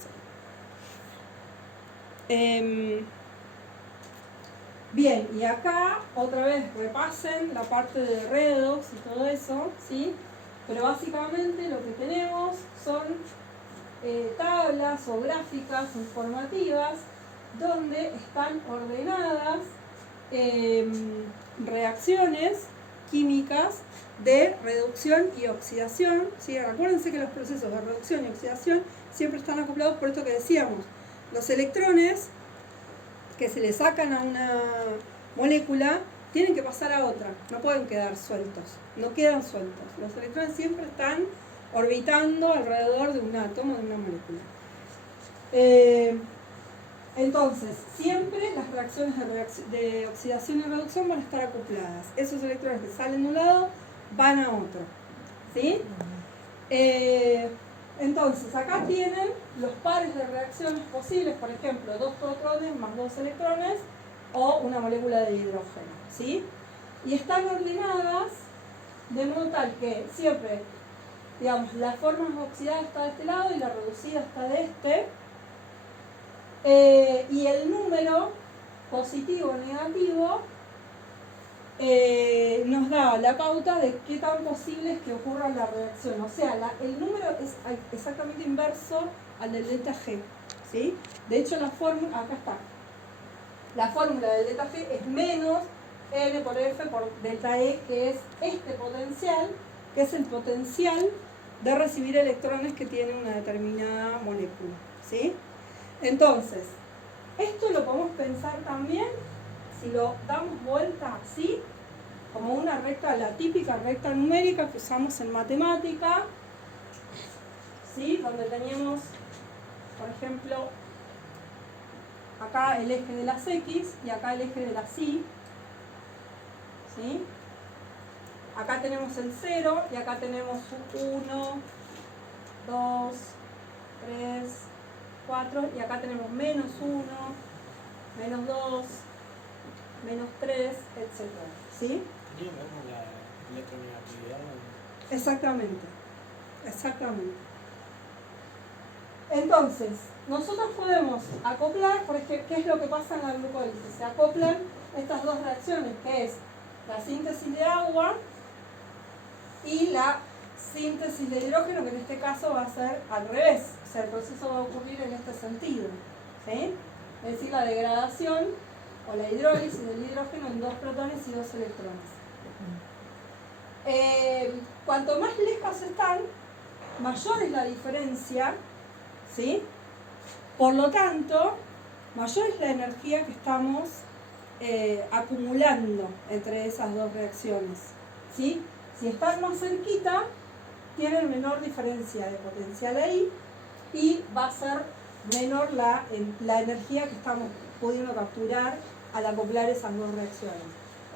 célula. Bien, y acá otra vez repasen la parte de redox y todo eso, ¿sí? Pero básicamente lo que tenemos son tablas o gráficas informativas donde están ordenadas reacciones químicas de reducción y oxidación, ¿sí? Acuérdense que los procesos de reducción y oxidación siempre están acoplados por esto que decíamos, Los electrones que se le sacan a una molécula tienen que pasar a otra, no pueden quedar sueltos, no quedan sueltos. Los electrones siempre están orbitando alrededor de un átomo, de una molécula. Entonces, siempre las reacciones de oxidación y reducción van a estar acopladas. Esos electrones que salen de un lado van a otro. ¿Sí? Entonces, acá tienen los pares de reacciones posibles, por ejemplo, 2 protones más 2 electrones o una molécula de hidrógeno. ¿Sí? Y están ordenadas de modo tal que siempre, digamos, la forma oxidada está de este lado y la reducida está de este. Y el número positivo o negativo nos da la pauta de qué tan posible es que ocurra la reacción. O sea, el número es exactamente inverso al del delta G. ¿Sí? De hecho, la fórmula, acá está. La fórmula del delta G es menos N por F por delta E, que es este potencial, que es el potencial de recibir electrones que tiene una determinada molécula. ¿Sí? Entonces, esto lo podemos pensar también si lo damos vuelta así, como una recta, la típica recta numérica que usamos en matemática, ¿sí? Donde teníamos, por ejemplo, acá el eje de las X y acá el eje de las Y. ¿Sí? Acá tenemos el 0 y acá tenemos 1, 2, 3, 4 y acá tenemos menos 1, menos 2, menos 3, etc. ¿Sí? ¿Tenía que ver con la electronegatividad? Exactamente, exactamente. Entonces, nosotros podemos acoplar, porque ¿qué es lo que pasa en la glucólisis? Se acoplan estas dos reacciones, que es la síntesis de agua y la síntesis de hidrógeno, que en este caso va a ser al revés. O sea, el proceso va a ocurrir en este sentido. ¿Sí? Es decir, la degradación o la hidrólisis del hidrógeno en 2 protones y 2 electrones. Cuanto más lejos están, mayor es la diferencia, ¿sí? Por lo tanto, mayor es la energía que estamos acumulando entre esas dos reacciones, ¿sí? Si están más cerquita, tienen menor diferencia de potencial ahí y va a ser menor la energía que estamos pudiendo capturar al acoplar esas dos reacciones.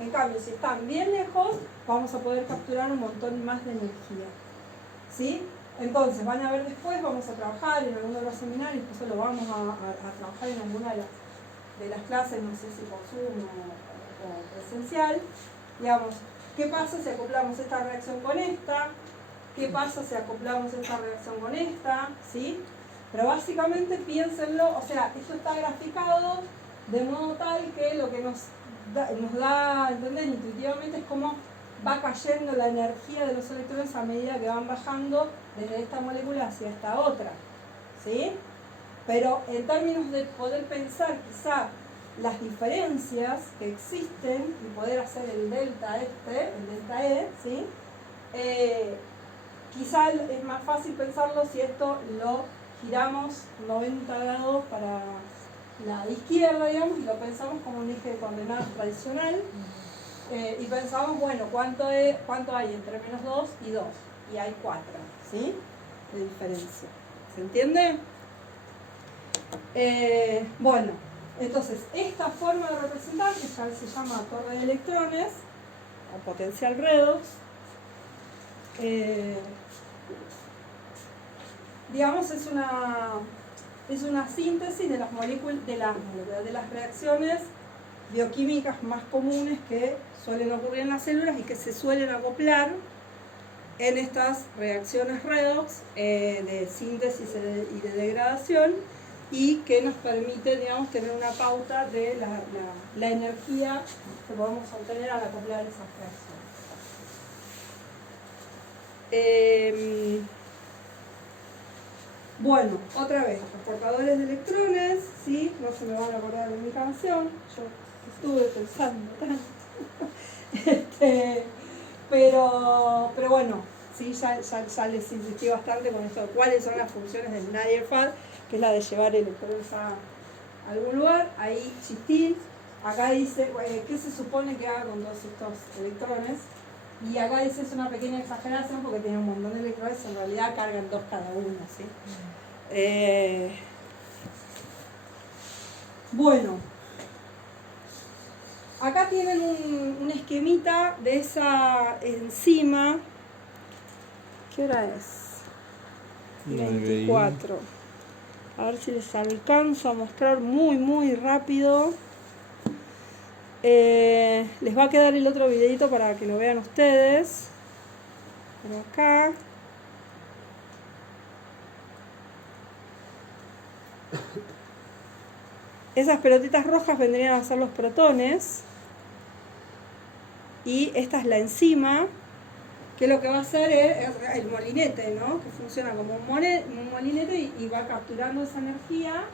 En cambio, si están bien lejos, vamos a poder capturar un montón más de energía. ¿Sí? Entonces, van a ver después, vamos a trabajar en alguno de los seminarios, eso lo vamos a trabajar en alguna de las clases, no sé si por Zoom o presencial. Digamos, ¿qué pasa si acoplamos esta reacción con esta? ¿Qué pasa si acoplamos esta reacción con esta? ¿Sí? Pero básicamente piénsenlo, o sea, esto está graficado de modo tal que lo que nos da a entender intuitivamente es cómo va cayendo la energía de los electrones a medida que van bajando desde esta molécula hacia esta otra. ¿Sí? Pero en términos de poder pensar quizá las diferencias que existen y poder hacer el delta el delta E, ¿sí? Quizá es más fácil pensarlo si esto lo giramos 90 grados para la izquierda, digamos, y lo pensamos como un eje de coordenadas tradicional. Y pensamos, bueno, ¿cuánto hay entre menos 2 y 2? Y hay 4, ¿sí? De diferencia. ¿Se entiende? Bueno, entonces, esta forma de representar, que ya se llama torre de electrones, o potencial redox, digamos, es una síntesis de las moléculas, de las reacciones bioquímicas más comunes que suelen ocurrir en las células y que se suelen acoplar en estas reacciones redox de síntesis y de degradación, y que nos permite, digamos, tener una pauta de la energía que podemos obtener al acoplar esas reacciones. Bueno, otra vez, los portadores de electrones, ¿sí? No se me van a acordar de mi canción, yo estuve pensando tanto. Pero bueno, sí, ya les insistí bastante con esto, cuáles son las funciones del Navier-Pfad. que es la de llevar electrones a algún lugar. Ahí chistín. Acá dice, ¿qué se supone que haga con todos estos electrones? Y acá dice, es una pequeña exageración porque tiene un montón de electrones, en realidad cargan 2 cada uno, ¿sí? Bueno, acá tienen un esquemita de esa enzima. ¿Qué hora es? 24. A ver si les alcanzo a mostrar muy rápido. Les va a quedar el otro videito para que lo vean ustedes. Por acá. Esas pelotitas rojas vendrían a ser los protones. Y esta es la enzima, que lo que va a hacer es el molinete, ¿no? Que funciona como un molinete y va capturando esa energía.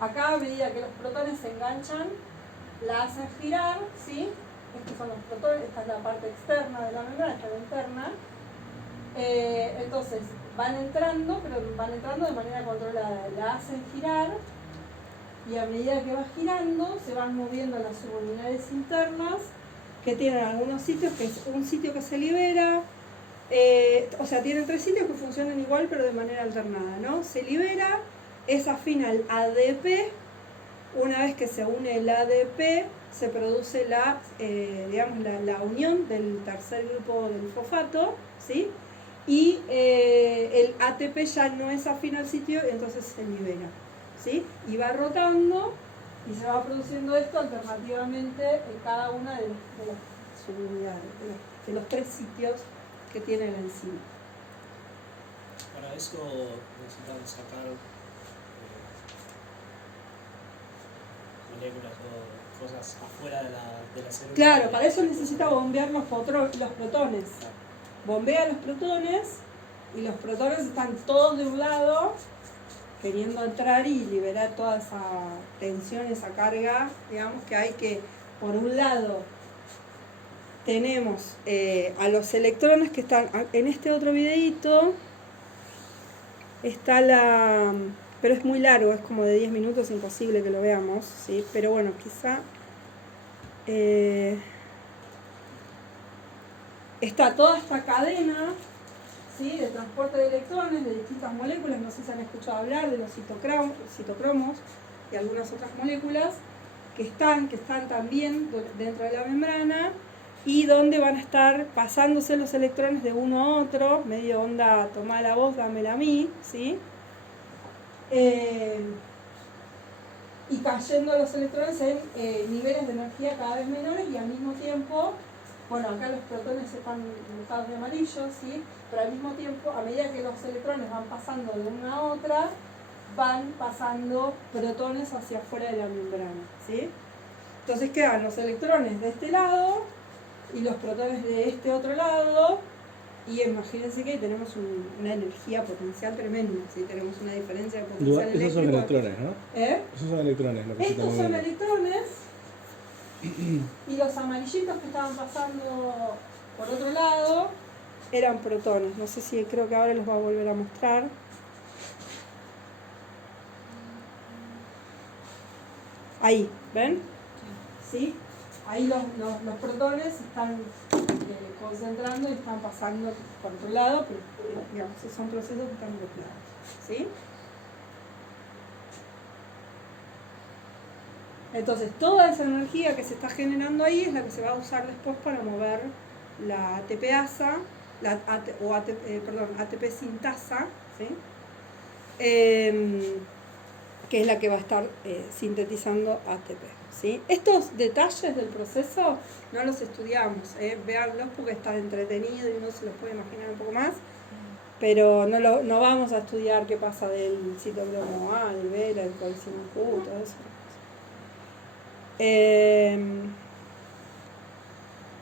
Acá, a medida que los protones se enganchan, la hacen girar, ¿sí? Estos son los protones, esta es la parte externa de la membrana, esta es la interna. Entonces, van entrando, pero van entrando de manera controlada. La hacen girar y a medida que va girando, se van moviendo las suborbitales internas, que tienen algunos sitios, que es un sitio que se libera, o sea, tienen 3 sitios que funcionan igual, pero de manera alternada, ¿no? Se libera, es afín al ADP. Una vez que se une el ADP, se produce la unión del tercer grupo del fosfato, ¿sí? Y el ATP ya no es afín al sitio, entonces se libera, ¿sí? Y va rotando y se va produciendo esto alternativamente en cada una de las subunidades, de los 3 sitios que tiene la enzima. Para eso necesitan sacar moléculas o cosas afuera de la célula. Claro, para eso necesita bombear los protones. Bombea los protones y los protones están todos de un lado queriendo entrar y liberar toda esa tensión, esa carga, digamos que hay que, por un lado, tenemos a los electrones que están en este otro videíto, está pero es muy largo, es como de 10 minutos, imposible que lo veamos, ¿sí? Pero bueno, quizá está toda esta cadena, ¿sí? De transporte de electrones de distintas moléculas. No sé si han escuchado hablar de los citocromos y algunas otras moléculas que están también dentro de la membrana y donde van a estar pasándose los electrones de uno a otro, medio onda, tomá la vos, dámela a mí, ¿sí? Y cayendo los electrones en niveles de energía cada vez menores y al mismo tiempo, bueno, acá los protones están dibujados de amarillo, ¿sí? Pero al mismo tiempo, a medida que los electrones van pasando de una a otra, van pasando protones hacia afuera de la membrana, ¿sí? Entonces quedan los electrones de este lado y los protones de este otro lado, y imagínense que ahí tenemos una energía potencial tremenda, ¿sí? Tenemos una diferencia de potencial eléctrico. Esos son electrones, ¿no? Esos son electrones, lo que Estos son electrones, y los amarillitos que estaban pasando por otro lado eran protones. No sé si, creo que ahora los va a volver a mostrar. Ahí, ¿ven? ¿Sí? Ahí los protones están concentrando y están pasando por otro lado, pero digamos, son procesos que están bloqueados, ¿sí? Entonces, toda esa energía que se está generando ahí es la que se va a usar después para mover la ATPasa, ATP sintasa, ¿sí? Que es la que va a estar sintetizando ATP, ¿sí? Estos detalles del proceso no los estudiamos, véanlos porque está entretenido y uno se los puede imaginar un poco más, pero no vamos a estudiar qué pasa del citocromo A, del beta, del coenzima Q, todo eso.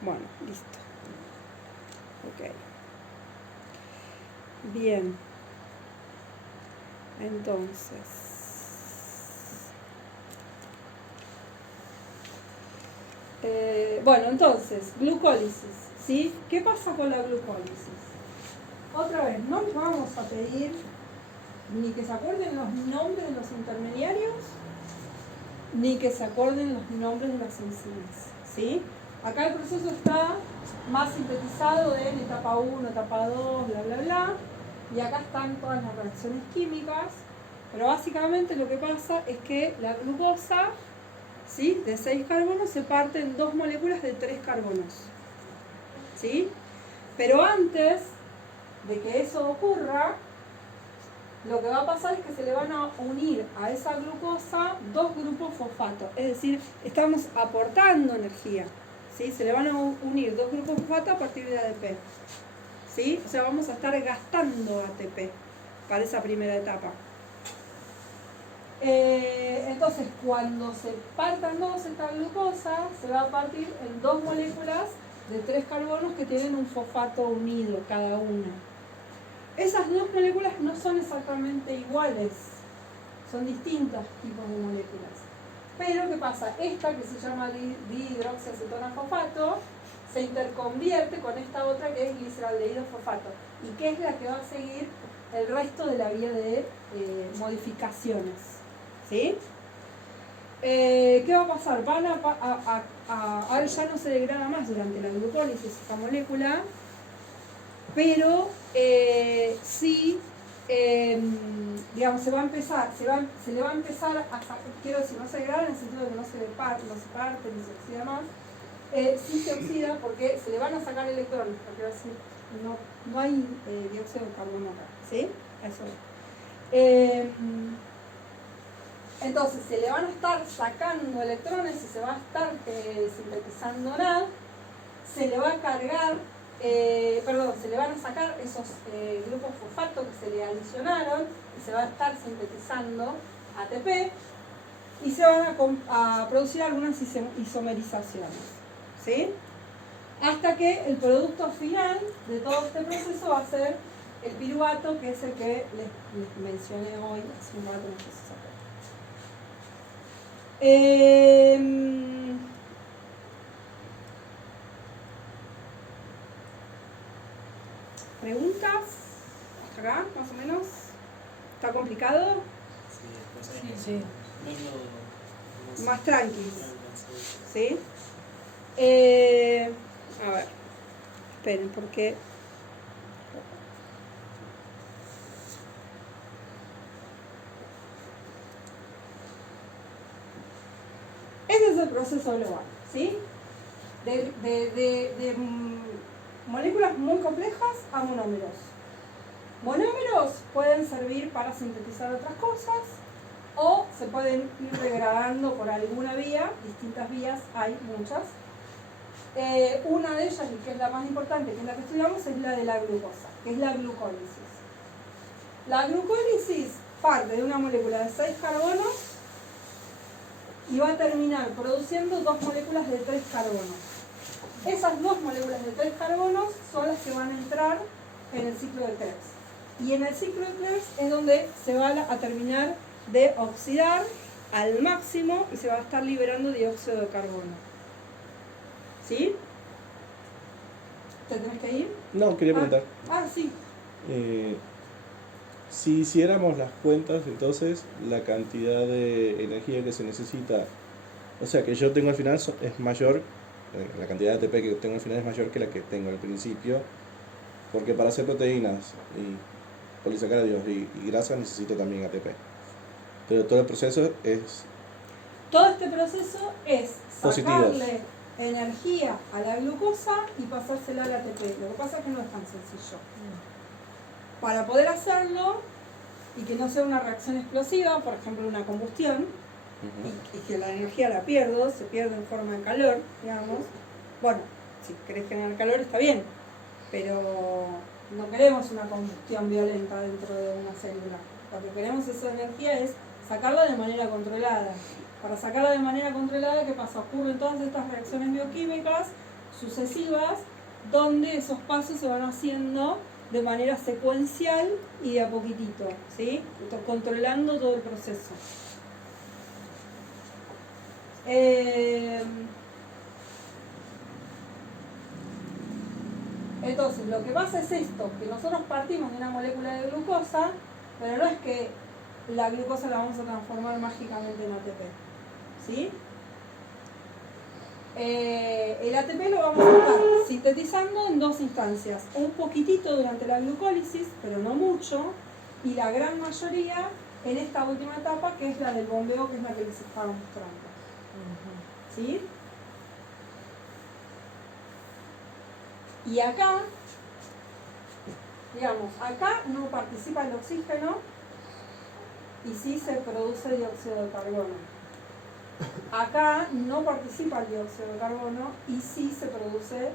Bueno, listo. Ok. Bien. Entonces. Bueno, entonces, glucólisis, ¿sí? ¿Qué pasa con la glucólisis? Otra vez, no les vamos a pedir ni que se acuerden los nombres de los intermediarios, ni que se acuerden los nombres de las enzimas, ¿sí? Acá el proceso está más sintetizado en etapa 1, etapa 2, bla, bla, bla, y acá están todas las reacciones químicas, pero básicamente lo que pasa es que la glucosa, ¿sí?, de 6 carbonos se parte en 2 moléculas de 3 carbonos, ¿sí? Pero antes de que eso ocurra, lo que va a pasar es que se le van a unir a esa glucosa 2 grupos fosfato, es decir, estamos aportando energía, ¿sí? Se le van a unir 2 grupos fosfato a partir de ADP, ¿sí? O sea, vamos a estar gastando ATP para esa primera etapa. Entonces, cuando se partan dos esta glucosa, se va a partir en 2 moléculas de 3 carbonos que tienen un fosfato unido cada una. Esas 2 moléculas no son exactamente iguales, son distintos tipos de moléculas. Pero, ¿qué pasa? Esta, que se llama dihidroxiacetona-fosfato, se interconvierte con esta otra que es gliceraldehído-fosfato, y que es la que va a seguir el resto de la vía de modificaciones, ¿sí? ¿Qué va a pasar? Ahora ya no se degrada más durante la glucólisis esta molécula, pero sí, digamos, se le va a empezar a quiero decir, no se degrada en el sentido de que no se parte, ni se oxida más, sí se oxida porque se le van a sacar electrones, quiero decir, no hay dióxido de carbono acá, ¿sí? Eso es. Entonces se le van a estar sacando electrones y se va a estar sintetizando NAD, se le va a cargar, se le van a sacar esos grupos fosfato que se le adicionaron y se va a estar sintetizando ATP y se van a producir algunas isomerizaciones, ¿sí? Hasta que el producto final de todo este proceso va a ser el piruvato, que es el que les mencioné hoy hace un rato, no sé si se acuerdan. ¿Preguntas? ¿Hasta acá, más o menos? ¿Está complicado? Sí, después hay que Sí. verlo Más tranquis, sí. ¿sí? A ver, esperen, porque... Este es el proceso global, ¿sí? De moléculas muy complejas a monómeros. Monómeros pueden servir para sintetizar otras cosas o se pueden ir degradando por alguna vía, distintas vías, hay muchas. Una de ellas, y que es la más importante, que es la que estudiamos, es la de la glucosa, que es la glucólisis. La glucólisis parte de una molécula de 6 carbonos y va a terminar produciendo 2 moléculas de 3 carbonos. Esas 2 moléculas de 3 carbonos son las que van a entrar en el ciclo de Krebs. Y en el ciclo de Krebs es donde se va a terminar de oxidar al máximo y se va a estar liberando dióxido de carbono. ¿Sí? ¿Te tenés que ir? No, quería preguntar. Sí. Si hiciéramos las cuentas, entonces la cantidad de energía que se necesita, o sea, que yo tengo al final es mayor, la cantidad de ATP que tengo al final es mayor que la que tengo al principio, porque para hacer proteínas y polisacáridos y grasa necesito también ATP. Pero todo el proceso es... Todo este proceso es sacarle Positivos. energía a la glucosa y pasársela al ATP. Lo que pasa es que no es tan sencillo. Para poder hacerlo y que no sea una reacción explosiva, por ejemplo una combustión, y que la energía la pierdo, se pierde en forma de calor, digamos. Bueno, si querés generar calor está bien, pero no queremos una combustión violenta dentro de una célula. Lo que queremos esa energía es sacarla de manera controlada. Para sacarla de manera controlada, ¿qué pasa? Ocurren todas estas reacciones bioquímicas sucesivas donde esos pasos se van haciendo de manera secuencial y de a poquitito, ¿sí? Controlando todo el proceso. Entonces, lo que pasa es esto, que nosotros partimos de una molécula de glucosa, pero no es que la glucosa la vamos a transformar mágicamente en ATP. ¿Sí? El ATP lo vamos a estar sintetizando en dos instancias. Un poquitito durante la glucólisis, pero no mucho, y la gran mayoría en esta última etapa, que es la del bombeo, que es la que les estaba mostrando. ¿Sí? Y acá, digamos, acá no participa el oxígeno y sí se produce dióxido de carbono. Acá no participa el dióxido de carbono y sí se produce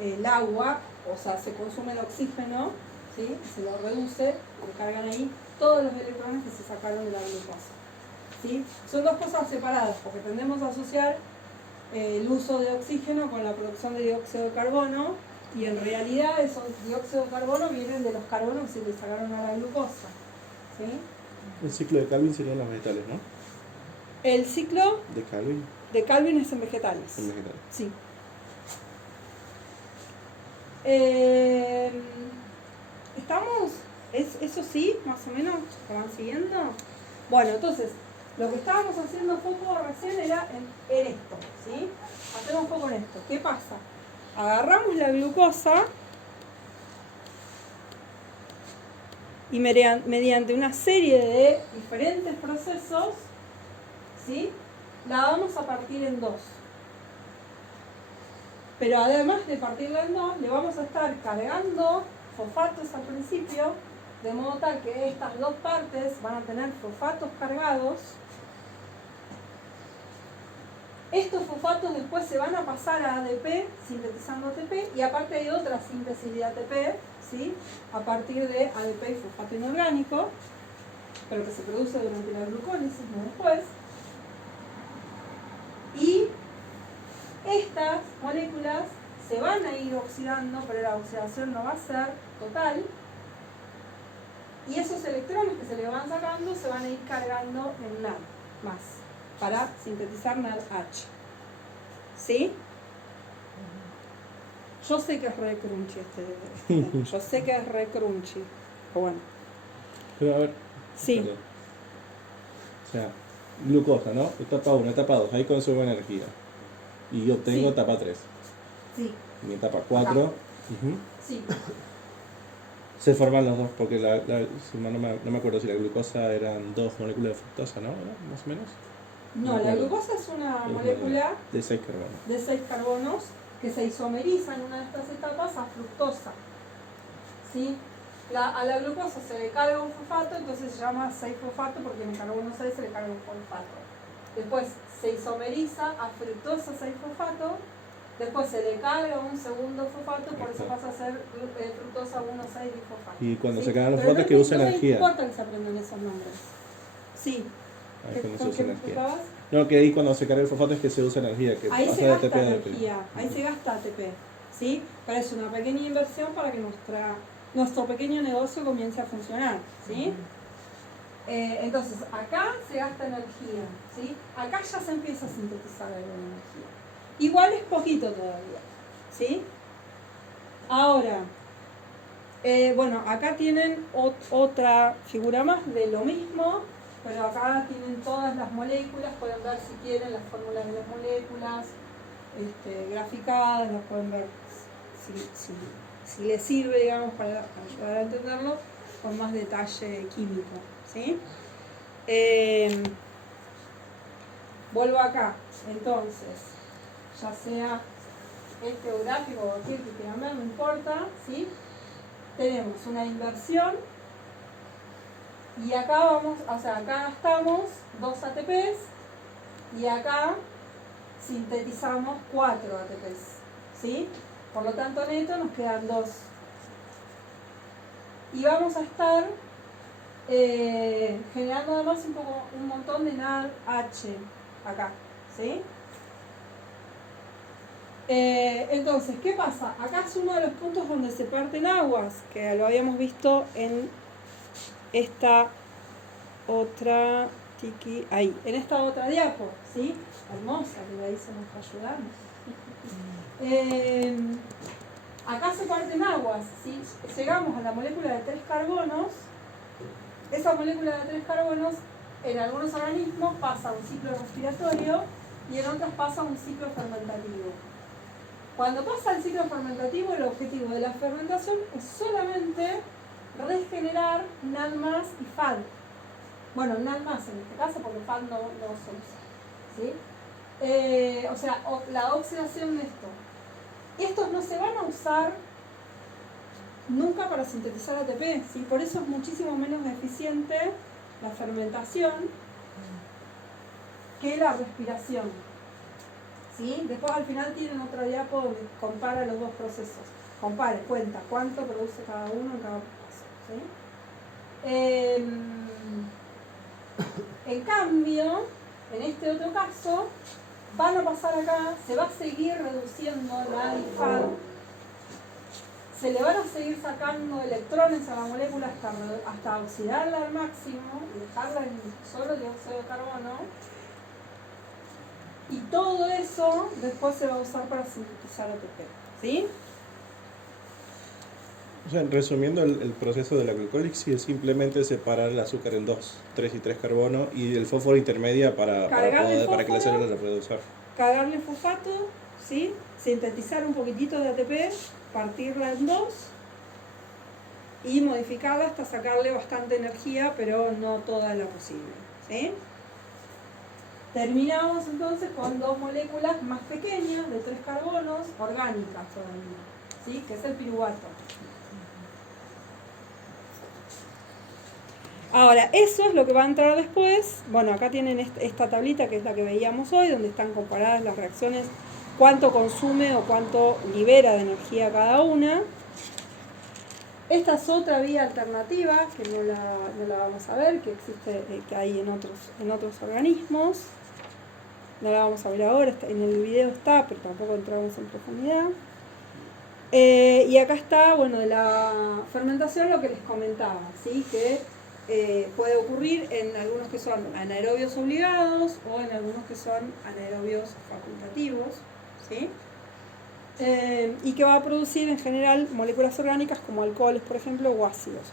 el agua, o sea, se consume el oxígeno, ¿sí? Se lo reduce, le cargan ahí todos los electrones que se sacaron de la glucosa. ¿Sí? Son dos cosas separadas, porque tendemos a asociar el uso de oxígeno con la producción de dióxido de carbono, y en realidad esos dióxido de carbono vienen de los carbonos que se le sacaron a la glucosa. ¿Sí? El ciclo de Calvin serían los vegetales, ¿no? El ciclo De Calvin es en vegetales. en vegetales. Sí. ¿Estamos? ¿Eso sí, más o menos? ¿Se van siguiendo? Bueno, entonces, lo que estábamos haciendo foco recién era en esto, ¿sí? Hacemos foco en esto. ¿Qué pasa? Agarramos la glucosa y mediante una serie de diferentes procesos, ¿sí? La vamos a partir en dos. Pero además de partirla en dos, le vamos a estar cargando fosfatos al principio, de modo tal que estas dos partes van a tener fosfatos cargados. Estos fosfatos después se van a pasar a ADP, sintetizando ATP, y aparte hay otra síntesis de ATP, ¿sí? A partir de ADP y fosfato inorgánico, pero que se produce durante la glucólisis, no después. Y estas moléculas se van a ir oxidando, pero la oxidación no va a ser total. Y esos electrones que se le van sacando se van a ir cargando en NAD más, para sintetizar NADH. ¿Sí? Yo sé que es re crunchy este. Yo sé que es re crunchy. Pero bueno. Pero a ver. Sí. Perdón. O sea, glucosa, ¿no? Etapa 1, etapa 2, ahí consumo energía. Y yo tengo Sí. etapa 3. Sí. Mi etapa 4. Sí. Se forman los dos, porque no me acuerdo si la glucosa eran dos moléculas de fructosa, ¿no? Más o menos. No, la glucosa es una molécula de 6 carbonos. de 6 carbonos que se isomeriza en una de estas etapas a fructosa. ¿Sí? A la glucosa se le carga un fosfato, entonces se llama 6-fosfato porque en el carbono 6 se le carga un fosfato. Después se isomeriza a fructosa 6-fosfato, después se le carga un segundo fosfato, por eso pasa a ser fructosa 1,6-difosfato. Y cuando ¿sí? se cargan los Pero fosfatos que usa no energía. No importa que se aprendan esos nombres. Sí. Ahí cuando se ¿Con usa qué energía. explicabas? No, que ahí cuando se carga el fosfato es que se usa energía, que Ahí pasa se de gasta ATP a ADP. energía, ahí se gasta ATP, ¿sí? Pero es una pequeña inversión para que nuestro pequeño negocio comience a funcionar, ¿sí? Entonces, acá se gasta energía, ¿sí? Acá ya se empieza a sintetizar algo de energía. Igual es poquito todavía, ¿sí? Ahora, bueno, acá tienen otra figura más de lo mismo, pero acá tienen todas las moléculas, pueden ver si quieren las fórmulas de las moléculas graficadas, las pueden ver si les sirve, digamos, para ayudar a entenderlo con más detalle químico, ¿sí? Vuelvo acá, entonces, ya sea este gráfico o aquel que quieran ver, no importa, ¿sí? Tenemos una inversión y acá vamos, o sea, acá gastamos 2 ATPs y acá sintetizamos 4 ATPs, ¿sí? Por lo tanto, neto nos quedan 2. Y vamos a estar generando además un montón de NADH acá, ¿sí? Entonces, ¿qué pasa? Acá es uno de los puntos donde se parten aguas, que lo habíamos visto en esta otra ahí, en esta otra diapo, ¿sí? Hermosa, que ahí se nos está ayudando. Acá se parten aguas, ¿sí? Llegamos a la molécula de 3 carbonos esa molécula de 3 carbonos en algunos organismos pasa a un ciclo respiratorio y en otros pasa a un ciclo fermentativo. Cuando pasa el ciclo fermentativo, el objetivo de la fermentación es solamente regenerar NAD+ y FAD. Bueno, NAD+ en este caso, porque FAD no se usa, ¿sí? O sea, la oxidación de esto. Estos no se van a usar nunca para sintetizar ATP, ¿sí? Por eso es muchísimo menos eficiente la fermentación que la respiración, ¿sí? Después al final tienen otra diapo donde compara los dos procesos. Compare, cuenta cuánto produce cada uno en cada proceso, ¿sí? En cambio, en este otro caso, van a pasar acá, se va a seguir reduciendo la FAD, se le van a seguir sacando electrones a la molécula hasta oxidarla al máximo y dejarla en solo dióxido de carbono. Y todo eso después se va a usar para sintetizar ATP, ¿sí? O sea, resumiendo, el proceso de la glucólisis es simplemente separar el azúcar en 2, 3 y 3 carbono y el fósforo intermedia para que la célula la pueda usar. Cargarle fosfato, ¿sí? Sintetizar un poquitito de ATP, partirla en 2 y modificarla hasta sacarle bastante energía, pero no toda la posible, ¿sí? Terminamos entonces con 2 moléculas más pequeñas de 3 carbonos, orgánicas todavía, ¿sí? Que es el piruvato. Ahora, eso es lo que va a entrar después. Bueno, acá tienen esta tablita que es la que veíamos hoy, donde están comparadas las reacciones, cuánto consume o cuánto libera de energía cada una. Esta es otra vía alternativa, que no la vamos a ver, que existe, que hay en otros organismos. No la vamos a ver ahora, en el video está, pero tampoco entramos en profundidad. Y acá está, bueno, de la fermentación lo que les comentaba, ¿sí? Que puede ocurrir en algunos que son anaerobios obligados o en algunos que son anaerobios facultativos, ¿sí? Y que va a producir en general moléculas orgánicas como alcoholes, por ejemplo, o ácidos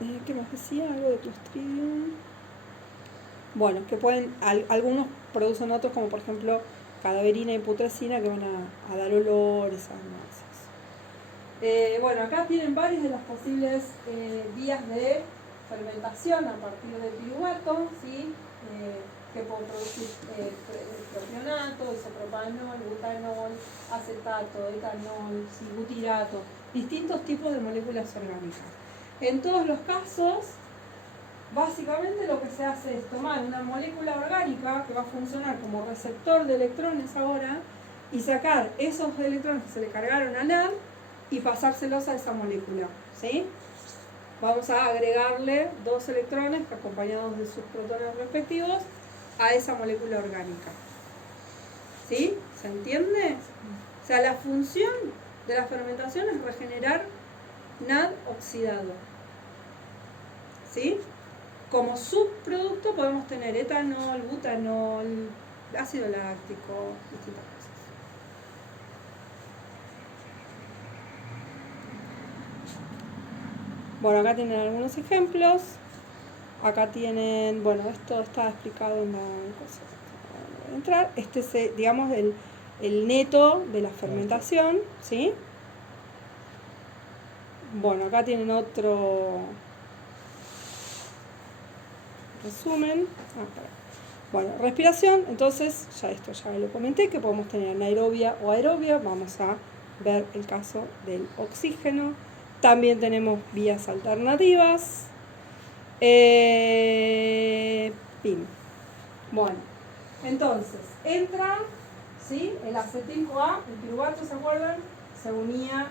orgánicos. ¿Qué más decía? Algo de Clostridium. Bueno, que pueden, algunos producen otros como por ejemplo cadaverina y putrescina que van a dar olores, náuseas. Bueno, acá tienen varias de las posibles vías de fermentación a partir del piruvato, ¿sí? Que pueden producir propionato, isopropanol, butanol, acetato, etanol, butirato, distintos tipos de moléculas orgánicas. En todos los casos, básicamente lo que se hace es tomar una molécula orgánica que va a funcionar como receptor de electrones ahora y sacar esos electrones que se le cargaron a NAD y pasárselos a esa molécula, ¿sí? Vamos a agregarle 2 electrones acompañados de sus protones respectivos a esa molécula orgánica. ¿Sí? ¿Se entiende? O sea, la función de la fermentación es regenerar NAD oxidado. ¿Sí? Como subproducto podemos tener etanol, butanol, ácido láctico, distintas cosas. Bueno, acá tienen algunos ejemplos. Acá tienen, bueno, esto está explicado en la cosa. No voy a entrar. Este es, digamos, el neto de la fermentación, ¿sí? Bueno, acá tienen otro resumen. Bueno, respiración, entonces, ya lo comenté, que podemos tener anaerobia o aerobia. Vamos a ver el caso del oxígeno. También tenemos vías alternativas. Bueno, entonces, entra, ¿sí? El acetil-CoA, el piruvato, ¿se acuerdan? Se unía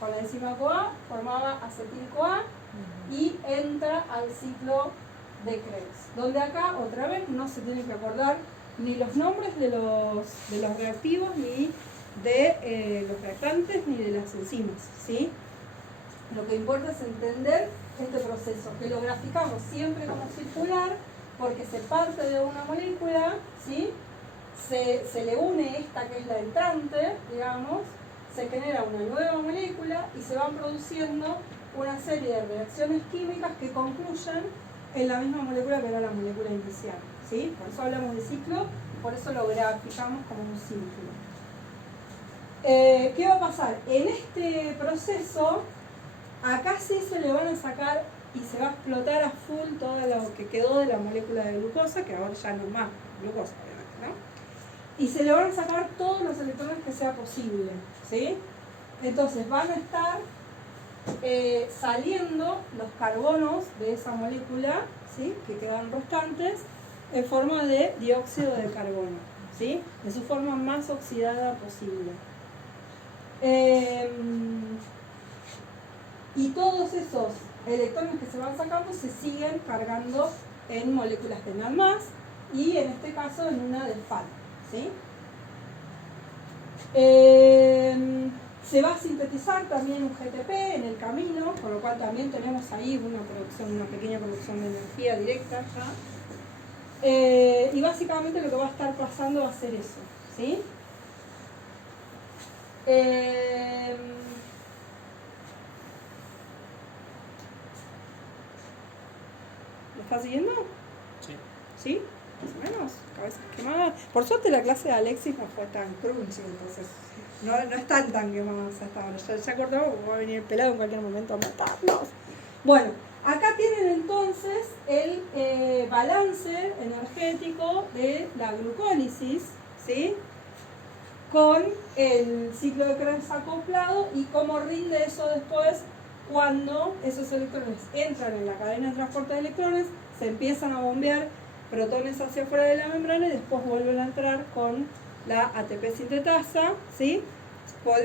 con la enzima CoA, formaba acetil-CoA y entra al ciclo de Krebs, donde acá otra vez no se tienen que acordar ni los nombres de los reactivos, ni de los reactantes, ni de las enzimas, ¿sí? Lo que importa es entender este proceso, que lo graficamos siempre como circular, porque se parte de una molécula, ¿sí? Se le une esta que es la entrante, digamos, se genera una nueva molécula y se van produciendo una serie de reacciones químicas que concluyen en la misma molécula que era la molécula inicial, ¿sí? Por eso hablamos de ciclo, por eso lo graficamos como un círculo. ¿Qué va a pasar? En este proceso, acá sí se le van a sacar y se va a explotar a full todo lo que quedó de la molécula de glucosa, que ahora ya no es más glucosa, obviamente, ¿no? Y se le van a sacar todos los electrones que sea posible, ¿sí? Entonces van a estar saliendo los carbonos de esa molécula, ¿sí? Que quedan restantes en forma de dióxido de carbono, ¿sí? De su forma más oxidada posible. Y todos esos electrones que se van sacando se siguen cargando en moléculas de NAD+, y en este caso en una de FAD, ¿sí? Se va a sintetizar también un GTP en el camino, con lo cual también tenemos ahí una pequeña producción de energía directa ya. Y básicamente lo que va a estar pasando va a ser eso, ¿sí? ¿Me está siguiendo? Sí. ¿Sí? Más o menos, cabezas quemadas. Por suerte la clase de Alexis no fue tan crunchy, entonces no están tan quemadas hasta ahora. Ya cortamos porque va a venir el pelado en cualquier momento a matarnos. Bueno, acá tienen entonces el balance energético de la glucólisis, ¿sí? Con el ciclo de Krebs acoplado y cómo rinde eso después cuando esos electrones entran en la cadena de transporte de electrones, se empiezan a bombear protones hacia afuera de la membrana y después vuelven a entrar con la ATP sintetasa, ¿sí?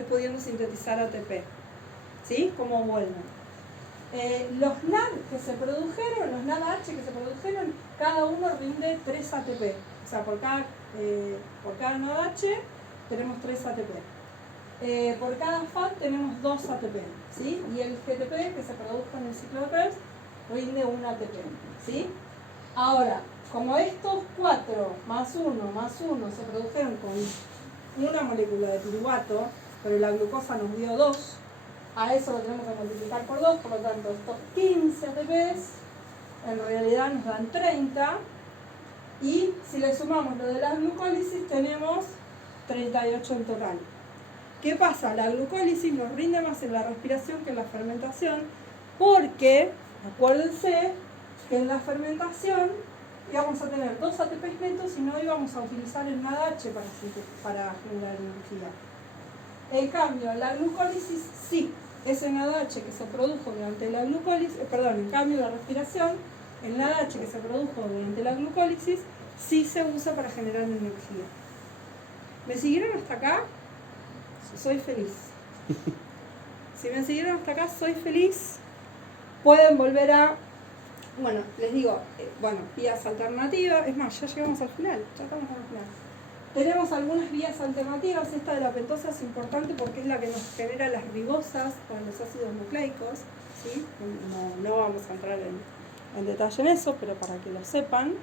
Pudiendo sintetizar ATP, ¿sí? Como vuelven. Los NAD que se produjeron, los NADH que se produjeron, cada uno rinde 3 ATP. O sea, por cada NADH tenemos 3 ATP. Por cada FAD tenemos 2 ATP, ¿sí? Y el GTP que se produjo en el ciclo de Krebs rinde 1 ATP, ¿sí? Ahora, como estos 4 más 1 se produjeron con una molécula de piruvato, pero la glucosa nos dio 2, a eso lo tenemos que multiplicar por 2, por lo tanto estos 15 ATPs en realidad nos dan 30, y si le sumamos lo de la glucólisis tenemos 38 en total. ¿Qué pasa? La glucólisis nos rinde más en la respiración que en la fermentación, porque, acuérdense, que en la fermentación íbamos a tener 2 ATPs netos y no íbamos a utilizar el NADH para generar energía. En cambio, en la glucólisis sí, ese NADH que se produjo durante la glucólisis, en cambio la respiración, el NADH que se produjo durante la glucólisis sí se usa para generar energía. ¿Me siguieron hasta acá? Soy feliz. Si me siguieron hasta acá, soy feliz. Pueden volver a... Bueno, les digo, vías alternativas. Es más, ya llegamos al final. Ya estamos al final. Tenemos algunas vías alternativas. Esta de la pentosa es importante porque es la que nos genera las ribosas con los ácidos nucleicos, ¿sí? No vamos a entrar en detalle en eso, pero para que lo sepan.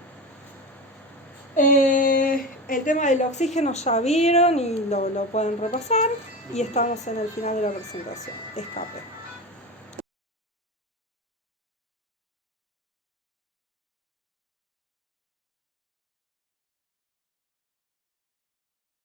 El tema del oxígeno ya vieron y lo pueden repasar. Y estamos en el final de la presentación. Escape.